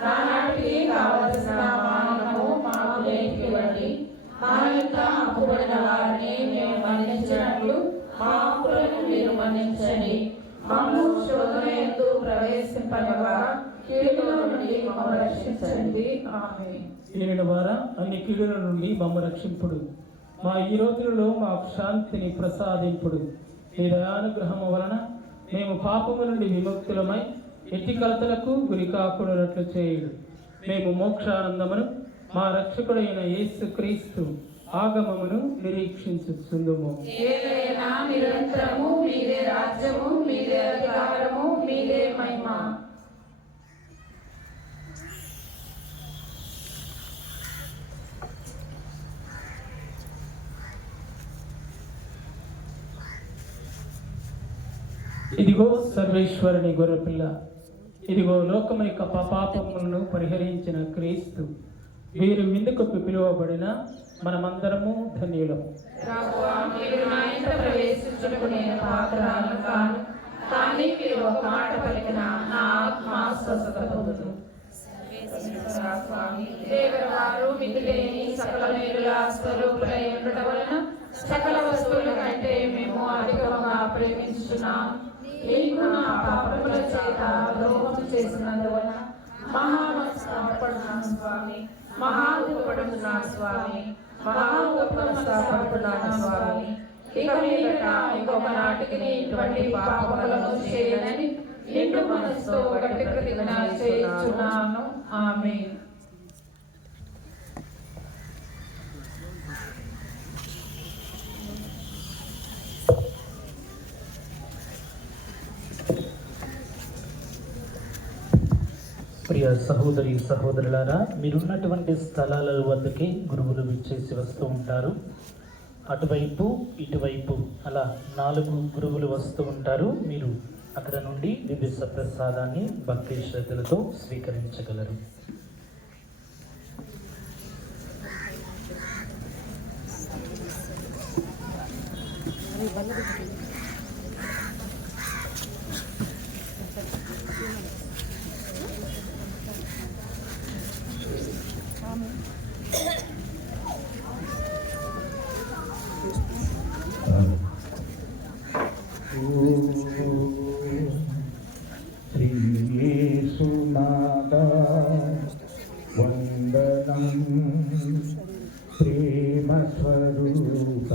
నానాటికి కావలసిన మా అన్నము మాకు నేర్పివ్వండి. మా యొక్క అప్పుబడిన వారిని మేము మన్నించినట్లు మా అప్పులను మీరు మన్నించండి. మమ్ము శోధనయందు ప్రవేశింపనివ్వక కీడులో నుండి మమ్ము రక్షించండి. ఆమేన్. దీని ద్వారా అన్ని కీడుల నుండి మమ్మ రక్షింపుడు. మా ఈ రోజులలో మాకు శాంతిని ప్రసాదింపుడు. ఈ దయానుగ్రహము వలన మేము పాపము నుండి విముక్తులమై ఎట్టి కలతలకు గురి కాకూడనట్లు చేయుడు. మేము మోక్షానందమును మా రక్షకుడైన యేసు క్రీస్తు ఆగమమును నిరీక్షించుచుందుము. ఏదైనా నిరంతరము మీదే రాజ్యము, మీదే అధికారము, మీదే మహిమ. ఇదిగో సర్వేశ్వరుని గొర్రెపిల్ల. ఇదిగో లోకము యొక్క పాపములను పరిహరించిన క్రీస్తు. వీరు విందుకు పిలువబడిన మనమందరము ధన్యులం. ప్రభువా, మీరు నా ఇంట ప్రవేశించుటకు నేను పాత్రను కాను, కానీ మీరు ఒక మాట పలికిన నా ఆత్మ స్వస్థత పొందును. స్వామి, దేవరవారు మితిలేని సకల మేలుల స్వరూపులై ఉండటం వలన సకల వస్తువుల కంటే మేము అధికంగా ప్రేమించుతున్నాం. మీకు నా పాపముల చేత ద్రోహం చేసినందువలన మహాపడుతున్నాను స్వామి, మహాపడుతున్నాను స్వామి, మహాపడుతున్నాను స్వామి. ఇక మీదట ఇంకొక నాటికి ఇటువంటి పాపములను చేయనని నిండు మనసుతో గట్టి ప్రతిజ్ఞ చేయుచున్నాను. ఆమేన్. ప్రియ సహోదరి సహోదరులారా, మీరున్నటువంటి స్థలాల వద్దకి గురువులు విచ్చేసి వస్తూ ఉంటారు. అటువైపు ఇటువైపు అలా 4 గురువులు వస్తూ ఉంటారు. మీరు అక్కడ నుండి దివ్య ప్రసాదాన్ని భక్తి శ్రద్ధలతో స్వీకరించగలరు. శ్రీ యేసునాథ వందనం, ప్రేమ స్వరూప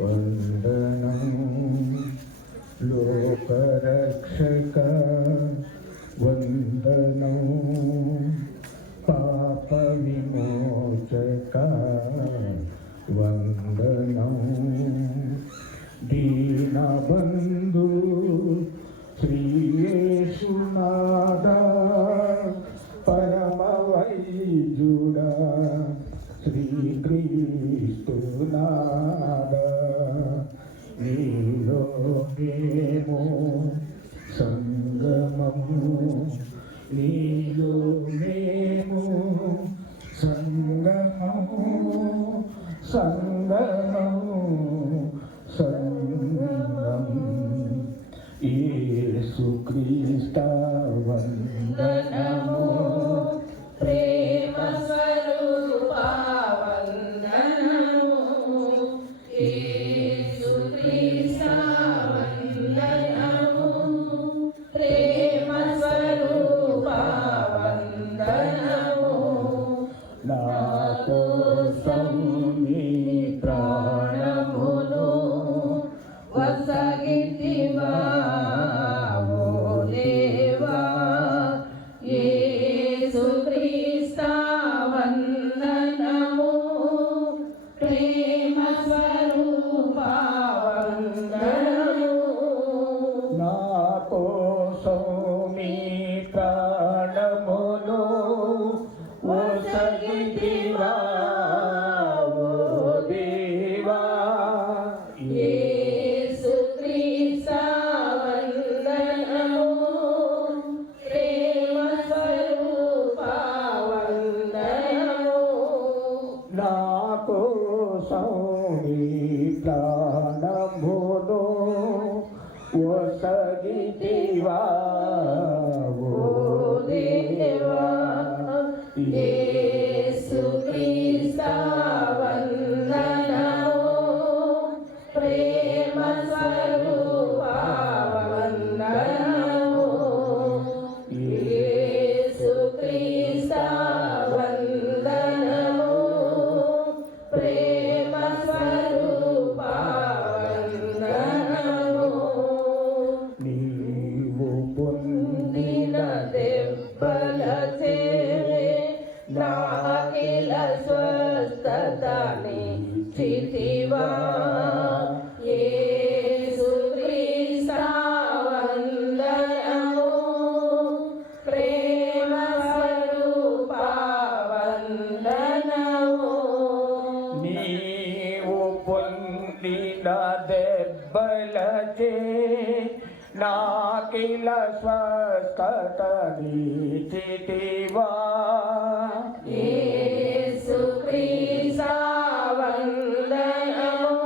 వందనం, లోకరక్షక వందనం, పాప విమోచక వందనం, దీనబంధు శ్రీ యేసునాథ పరమ వైద్యుడా శ్రీక్రీస్తునాథ, నీలో మేము సంగమము, నీలో మేము సంగమము, సంగమము సంగం. యేసుక్రీస్త వందనము, ప్రేమ స్వరూప వందనము, యేసుక్రీస్తు వందనము, ప్రేమ స్వరూప వందనము, నా కోసం నీ ప్రాణమును వసగితివా ఓ దేవా, యేసుక్రీస్తు వందనము, ప్రేమ స్వరూప వందనము, నా కోసం నీ ప్రాణమును వసగితివా ఓ దేవా, యేసుక్రీస్తు వందనము, ప్రేమ స్వరూప వందనము, నా కోసం నీ ప్రాణమును వసగితివా ఓ దేవా, యేసుక్రీస్తు వందనము, ప్రేమ స్వరూప వందనము, యేసుక్రీస్తు వందనము, ప్రేమ స్వరూప వందనము, నీవు పొందిన దెబ్బలచే నాకిల స్వస్థతని చితివా, యేసుక్రీస్తు వందనము, ప్రేమ స్వరూప వందనము, నీవు పొందిన దెబ్బలచే నాకిల స్వస్థతనిచ్చితివా, యేసుక్రీస్తు వందనము,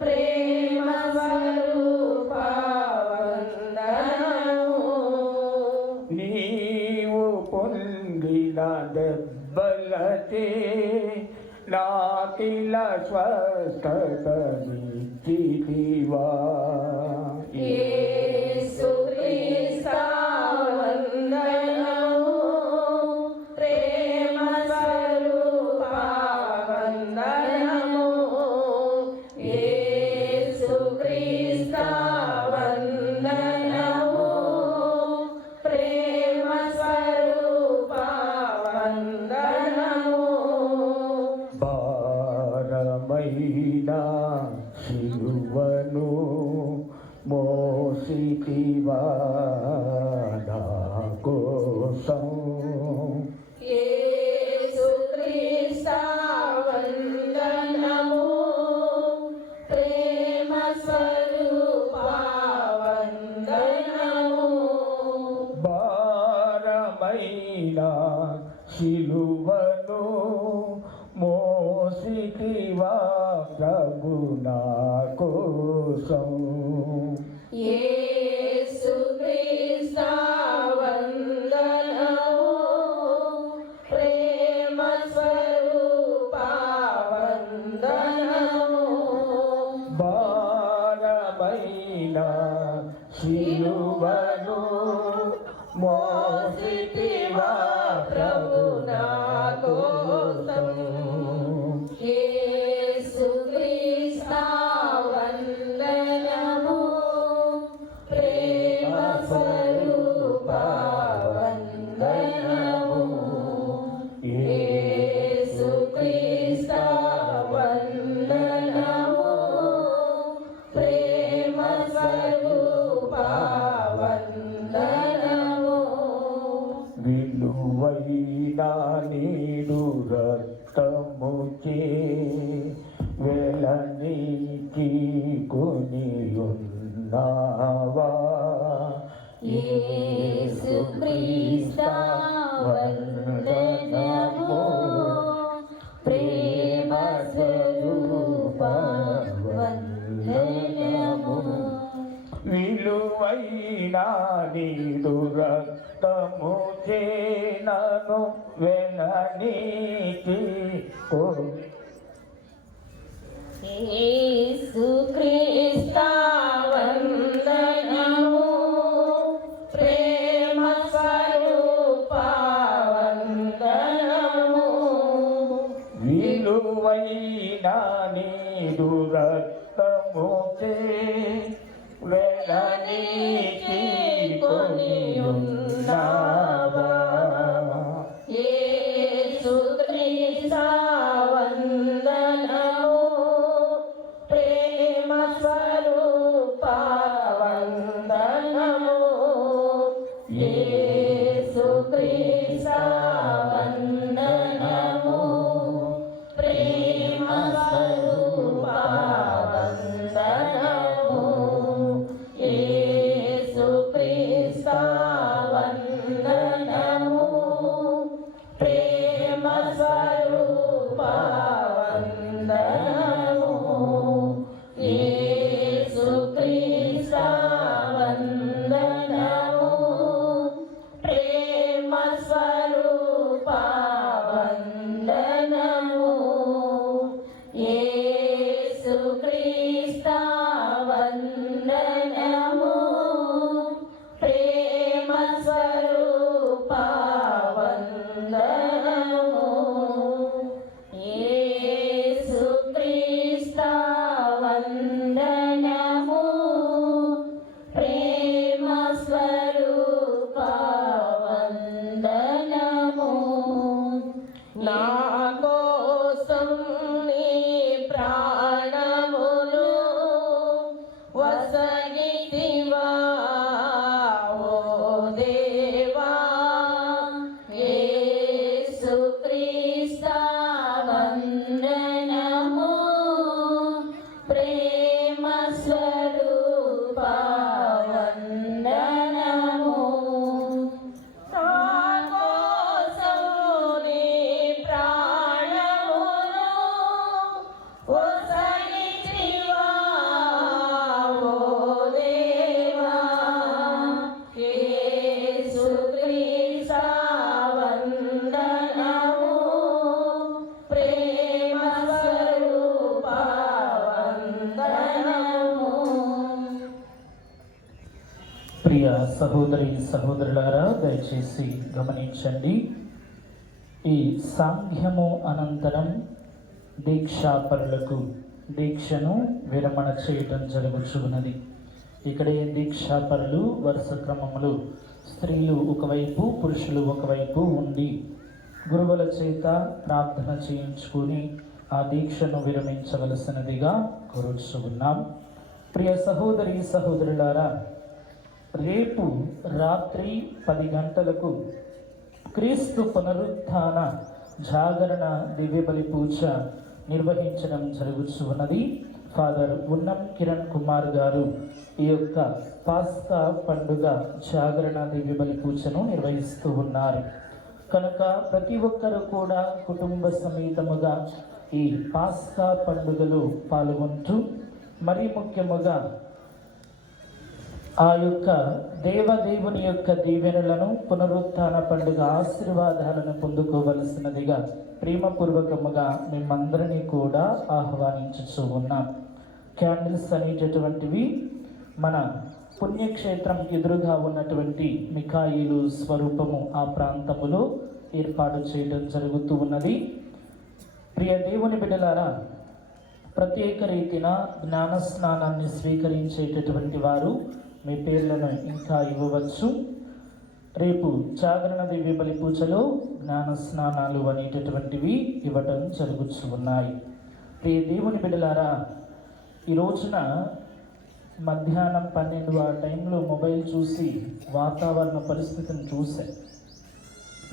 ప్రేమ స్వరూప వందనము, నీవు పొందిన దెబ్బలచే నాకిల స్వస్థతనిచ్చితివా, యేసుక్రీస్తు వందనము, ప్రేమ స్వరూప వందనము, యేసుక్రీస్తు వందనము, ప్రేమ స్వరూప వందనము, భారమైన శిలువను మోసితివా నా భారమైన శిలువను మోసితివా ప్రభు నా కోసం. యేసుక్రీస్తు వందనము, ప్రేమ స్వరూప వందనము. భారమైన శిలువను మోసితివా ప్రభు నా కోసం. యేసుక్రీస్తు వందనము, ప్రేమ స్వరూప వందనము. యేసుక్రీస్తు వందనము, ప్రేమ స్వరూప వందనము. విలువైన నీడు రక్తముచే వెలనీకి కొనియున్నావా. యేసుక్రీస్తు వందనము, ప్రేమ స్వరూప వందనము. విలువైన నీడు రక్తము చేనను వెననీకి యేసుక్రీస్తు వందనము, ప్రేమ స్వరూప వందనము. విలువైన నీడు రక్తము చే వెననీకి కొనియున్నావా. యేసుక్రీస్తు వందనము, ప్రేమ స్వరూప వందనము. యేసుక్రీస్తు వందనము, ప్రేమ స్వరూప వందనము. యేసుక్రీస్తు వందనము, ప్రేమ స్వరూప వందనము. యేసుక్రీస్తు వందనము, ప్రేమ స్వరూప వందనము. యేసుక్రీస్తు వందనము, ప్రేమ స్వరూప వందనము. యేసుక్రీస్తు వందనము, ప్రేమ స్వరూప వందనము. నా కోసం నీ ప్రాణములు వసగితివా ఓ దేవా. యేసుక్రీస్తు వందనము, ప్రేమ స్వరూప వందనము. నా కోసం నీ ప్రాణములు వసగితివా ఓ దేవా. యేసుక్రీస్తు వందనము, ప్రేమ స్వరూప వందనము. ప్రియ సహోదరి సహోదరులారా, దయచేసి గమనించండి. ఈ సాంఘ్యము అనంతరం దీక్షాపరులకు దీక్షను విరమణ చేయటం జరుగుచున్నది. ఇక్కడే దీక్షాపరులు వరుస క్రమములు స్త్రీలు ఒకవైపు పురుషులు ఒకవైపు ఉండి గురువుల చేత ప్రార్థన చేయించుకొని ఆ దీక్షను విరమించవలసినదిగా కోరుచున్నాం. ప్రియ సహోదరి సహోదరులారా, రేపు రాత్రి 10 గంటలకు క్రీస్తు పునరుత్థాన జాగరణ దివ్యబలి పూజ నిర్వహించడం జరుగుతున్నది. ఫాదర్ ఉన్నం కిరణ్ కుమార్ గారు ఈ యొక్క పాస్కా పండుగ జాగరణ దివ్య బలి పూజను నిర్వహిస్తూ ఉన్నారు. కనుక ప్రతి ఒక్కరూ కూడా కుటుంబ సమేతముగా ఈ పాస్కా పండుగలో పాల్గొంటూ మరీ ముఖ్యముగా ఆ యొక్క దేవదేవుని యొక్క దీవెనలను పునరుత్థాన పండుగ ఆశీర్వాదాలను పొందుకోవలసినదిగా ప్రేమపూర్వకముగా మేమందరినీ కూడా ఆహ్వానించుచూ ఉన్నాం. క్యాండిల్స్ అనేటటువంటివి మన పుణ్యక్షేత్రం ఎదురుగా ఉన్నటువంటి మిఖాయిలు స్వరూపము ఆ ప్రాంతములో ఏర్పాటు చేయడం జరుగుతూ ఉన్నది. ప్రియ దేవుని బిడ్డలారా, ప్రత్యేక రీతిన జ్ఞాన స్నానాన్ని స్వీకరించేటటువంటి వారు మీ పేర్లను ఇంకా ఇవ్వవచ్చు. రేపు జాగరణ దివ్య బలి పూజలో జ్ఞాన స్నానాలు అనేటటువంటివి ఇవ్వటం జరుగుతూ ఉన్నాయి. ప్రియ దేవుని బిడ్డలారా, ఈ రోజున మధ్యాహ్నం 12 ఆ టైంలో మొబైల్ చూసి వాతావరణ పరిస్థితిని చూసా.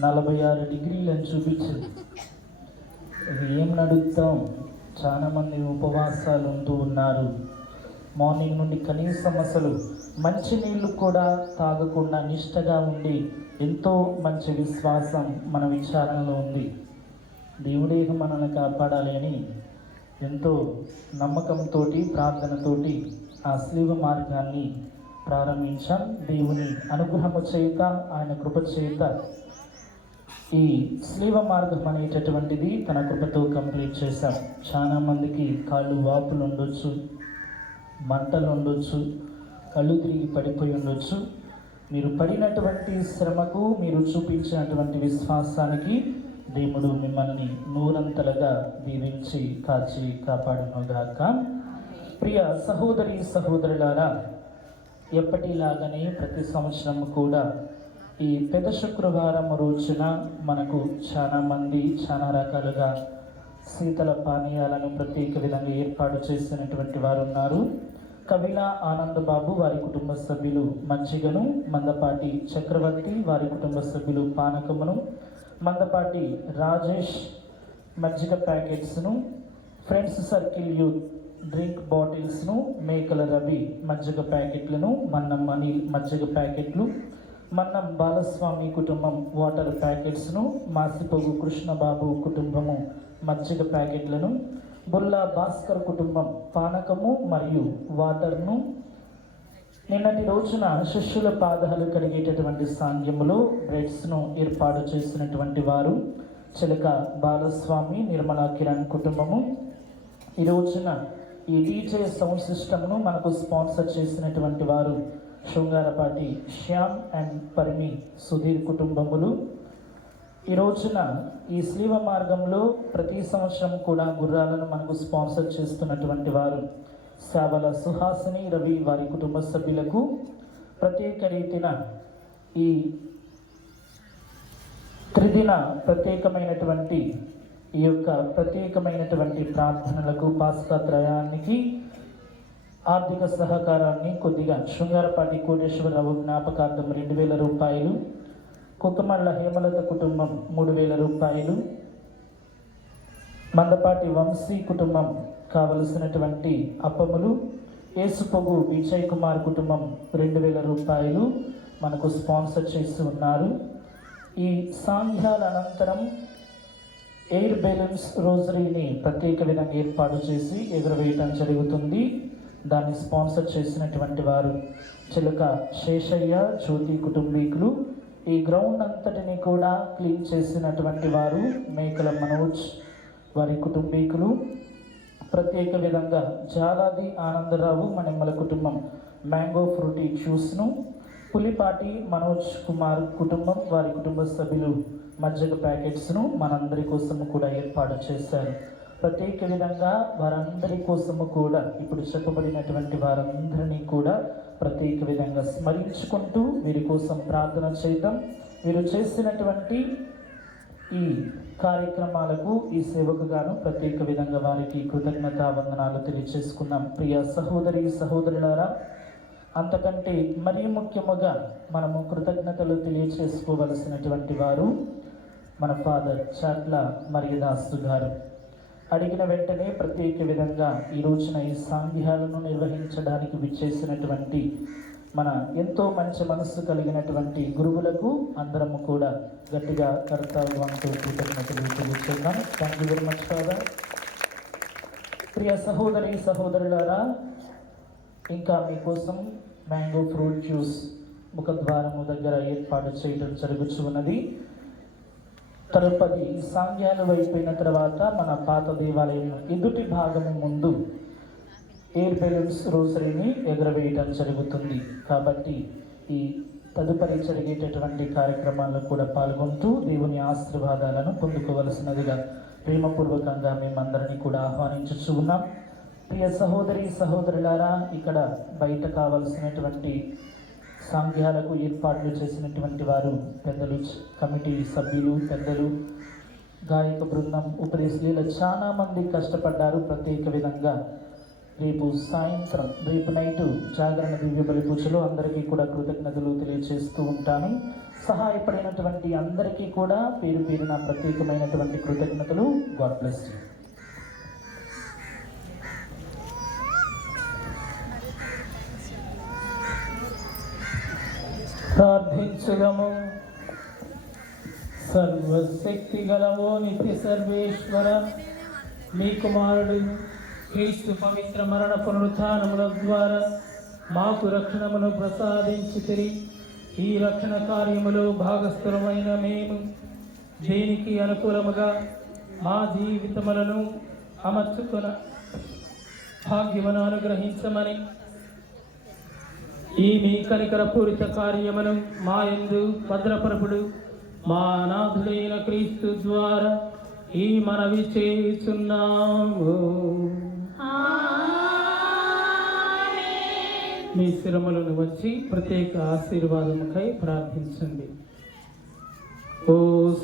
46 డిగ్రీలను చూపించింది. ఇది ఏం నడుస్తాం, చాలామంది ఉపవాసాలు ఉంటూ ఉన్నారు. మార్నింగ్ నుండి కనీసం అసలు మంచి నీళ్లు కూడా తాగకుండా నిష్టగా ఉండి ఎంతో మంచి విశ్వాసం మన విచారణలో ఉంది. దేవుడే మనల్ని కాపాడాలి అని ఎంతో నమ్మకంతో ప్రార్థనతోటి ఆ శిలువ మార్గాన్ని ప్రారంభించాం. దేవుని అనుగ్రహము చేత, ఆయన కృప చేత ఈ శిలువ మార్గం అనేటటువంటిది తన కృపతో కంప్లీట్ చేశాం. చాలా మందికి కాళ్ళు వాపులు ఉండొచ్చు, మంటలు ఉండొచ్చు, కళ్ళు తిరిగి పడిపోయి ఉండొచ్చు. మీరు పడినటువంటి శ్రమకు, మీరు చూపించినటువంటి విశ్వాసానికి దేవుడు మిమ్మల్ని నూరంతలుగా దీవించి కాచి కాపాడునుగాక. ప్రియ సహోదరి సహోదరులారా, ఎప్పటిలాగానే ప్రతి సంవత్సరం కూడా ఈ పెద్ద శుక్రవారం రోజున మనకు చాలామంది చాలా రకాలుగా శీతల పానీయాలను ప్రత్యేక విధంగా ఏర్పాటు చేసినటువంటి వారు ఉన్నారు. కవిల ఆనంద్ బాబు వారి కుటుంబ సభ్యులు మజ్జిగను, మందపాటి చక్రవర్తి వారి కుటుంబ సభ్యులు పానకమును, మందపాటి రాజేష్ మజ్జిగ ప్యాకెట్స్ను, ఫ్రెండ్స్ సర్కిల్ యూత్ డ్రింక్ బాటిల్స్ను, మేకల రవి మజ్జిగ ప్యాకెట్లను, మన్నం అనిల్ మజ్జిగ ప్యాకెట్లు, మన్నం బాలస్వామి కుటుంబం వాటర్ ప్యాకెట్స్ను, మాసిపోగు కృష్ణబాబు కుటుంబము మజ్జిగ ప్యాకెట్లను, బుల్లా భాస్కర్ కుటుంబం పానకము మరియు వాటర్ను, నిన్నటి రోజున శిష్యుల పాదాలు కడిగేటటువంటి సాంగ్యములో బ్రెడ్స్ను ఏర్పాటు చేసినటువంటి వారు చిలక బాలస్వామి నిర్మలా కిరణ్ కుటుంబము, ఈ రోజున ఈ డీజే సౌండ్ సిస్టమ్ను మనకు స్పాన్సర్ చేసినటువంటి వారు శృంగారపాటి శ్యామ్ అండ్ పరిమి సుధీర్ కుటుంబములు, ఈ రోజున ఈ శిలువ మార్గంలో ప్రతి సంవత్సరం కూడా గుర్రాలను మనకు స్పాన్సర్ చేస్తున్నటువంటి వారు సావల సుహాసిని రవి వారి కుటుంబ సభ్యులకు ప్రత్యేక రీతిన ఈ త్రిదిన ప్రత్యేకమైనటువంటి ఈ యొక్క ప్రత్యేకమైనటువంటి ప్రార్థనలకు పాస్కా త్రయానికి ఆర్థిక సహకారాన్ని కొద్దిగా శృంగారపాటి కోటేశ్వరరావు జ్ఞాపకార్థం 2,000 రూపాయలు, కుక్కమల్ల హేమలత కుటుంబం 3,000 రూపాయలు, మందపాటి వంశీ కుటుంబం కావలసినటువంటి అప్పములు, ఏసుపొగు విజయ్ కుమార్ కుటుంబం 2,000 రూపాయలు మనకు స్పాన్సర్ చేసి ఉన్నారు. ఈ సాంధ్యాల అనంతరం ఎయిర్ బెలూన్స్ రోజరీని ప్రత్యేక విధంగా ఏర్పాటు చేసి ఎగురవేయటం జరుగుతుంది. దాన్ని స్పాన్సర్ చేసినటువంటి వారు చిలక శేషయ్య జ్యోతి కుటుంబీకులు. ఈ గ్రౌండ్ అంతటిని కూడా క్లీన్ చేసినటువంటి వారు మేకల మనోజ్ వారి కుటుంబీకులు. ప్రత్యేక విధంగా జాలాది ఆనందరావు మణిమ్మల కుటుంబం మ్యాంగో ఫ్రూటీ జ్యూస్ను, పులిపాటి మనోజ్ కుమార్ కుటుంబం వారి కుటుంబ సభ్యులు మజ్జిగ ప్యాకెట్స్ను మనందరి కోసము కూడా ఏర్పాటు చేశారు. ప్రత్యేక విధంగా వారందరి కోసము కూడా ఇప్పుడు చెప్పబడినటువంటి వారందరినీ కూడా ప్రత్యేక విధంగా స్మరించుకుంటూ వీరి కోసం ప్రార్థన చేయడం, వీరు చేసినటువంటి ఈ కార్యక్రమాలకు ఈ సేవకు గాను ప్రత్యేక విధంగా వారికి కృతజ్ఞతా వందనాలు తెలియజేసుకున్నాం. ప్రియ సహోదరి సహోదరులారా, అంతకంటే మరీ ముఖ్యముగా మనము కృతజ్ఞతలు తెలియజేసుకోవలసినటువంటి వారు మన ఫాదర్ చాట్ల మరియదాసు గారు. అడిగిన వెంటనే ప్రత్యేక విధంగా ఈ రోజున ఈ సాంధ్యాలను నిర్వహించడానికి విచ్చేసినటువంటి మన ఎంతో మంచి మనస్సు కలిగినటువంటి గురువులకు అందరము కూడా గట్టిగా కర్తవ్యంతో కృతజ్ఞతలు తెలియజేద్దాం. Thank you very much father. ప్రియ సహోదరి సహోదరులారా, ఇంకా మీకోసం మ్యాంగో ఫ్రూట్ జ్యూస్ ముఖద్వారము దగ్గర ఏర్పాటు చేయడం జరుగుతున్నది. తదుపరి సాంధ్యాలు అయిపోయిన తర్వాత మన పాత దేవాలయం ఎదుటి భాగము ముందు ఎయిర్ బెలూన్స్ రోసరీని ఎగరవేయడం జరుగుతుంది. కాబట్టి ఈ తదుపరి జరిగేటటువంటి కార్యక్రమాల్లో కూడా పాల్గొంటూ దేవుని ఆశీర్వాదాలను పొందుకోవలసినదిగా ప్రేమపూర్వకంగా మేమందరినీ కూడా ఆహ్వానించుచూ ఉన్నాం. ప్రియ సహోదరి సహోదరులారా, ఇక్కడ బయట కావలసినటువంటి సాంధ్యాలకు ఏర్పాట్లు చేసినటువంటి వారు పెద్దలు, కమిటీ సభ్యులు, పెద్దలు, గాయక బృందం, ఉపదేశులు చాలా మంది కష్టపడ్డారు. ప్రత్యేక విధంగా రేపు సాయంత్రం, రేపు నైటు జాగరణ దివ్య బలి పూజలో అందరికీ కూడా కృతజ్ఞతలు తెలియజేస్తూ ఉంటాను. సహాయపడినటువంటి అందరికీ కూడా పేరు పేరున ప్రత్యేకమైనటువంటి కృతజ్ఞతలు. God bless you. ప్రార్థించుదము. సర్వశక్తి గలవో నిత్య సర్వేశ్వర, మీ కుమారుడు క్రీస్తు పవిత్ర మరణ పునరుత్థానముల ద్వారా మాకు రక్షణమును ప్రసాదించితిరి. ఈ రక్షణ కార్యములో భాగస్థులమైన మేము దేనికి అనుకూలముగా మా జీవితములను అమర్చుకున్న భాగ్యమును అనుగ్రహించమని ఈ మీ కనికరపూరిత కార్యమును మా యందు భద్రపరపుడు మా నాథుడైన క్రీస్తు ద్వారా ఈ మనవి చేయుచున్నాము. మీ శిరములను వచ్చి ప్రత్యేక ఆశీర్వాదముకై ప్రార్థించండి. ఓ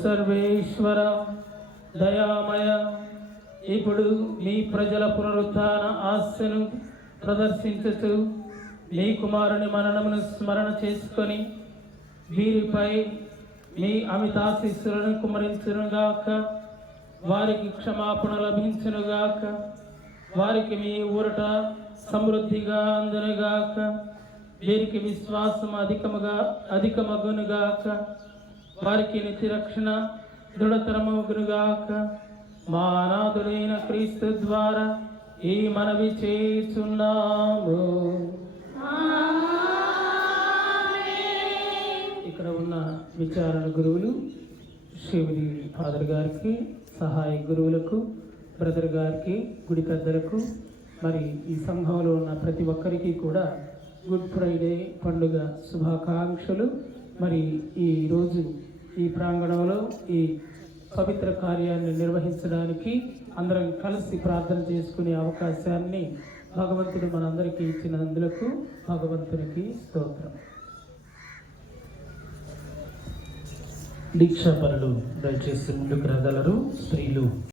సర్వేశ్వర దయామయ, ఇప్పుడు మీ ప్రజల పునరుత్థాన ఆశను ప్రదర్శించుతూ మీ కుమారుని మరణమును స్మరణ చేసుకొని వీరిపై మీ అమితాశీస్సులను కుమరించునుగాక. వారికి క్షమాపణ లభించునుగాక. వారికి మీ ఊరట సమృద్ధిగా అందునుగాక. వీరికి విశ్వాసం అధికమగునుగాక. వారికి నిత్యరక్షణ దృఢతరమగునుగాక. మా అనాథుడైన క్రీస్తు ద్వారా ఈ మనవి చేస్తున్నాము. ఇక్కడ ఉన్న విచారణ గురువులు శివుడి ఫాదర్ గారికి, సహాయ గురువులకు, బ్రదర్ గారికి, గుడి పెద్దలకు, మరి ఈ సంఘంలో ఉన్న ప్రతి ఒక్కరికి కూడా గుడ్ ఫ్రైడే పండుగ శుభాకాంక్షలు. మరి ఈరోజు ఈ ప్రాంగణంలో ఈ పవిత్ర కార్యాన్ని నిర్వహించడానికి అందరం కలిసి ప్రార్థన చేసుకునే అవకాశాన్ని భగవంతుడు మనందరికీ ఇచ్చినందులకు భగవంతునికి స్తోత్రం. దీక్షాపరులు దయచేసి ముందుకు రాగలరు. స్త్రీలు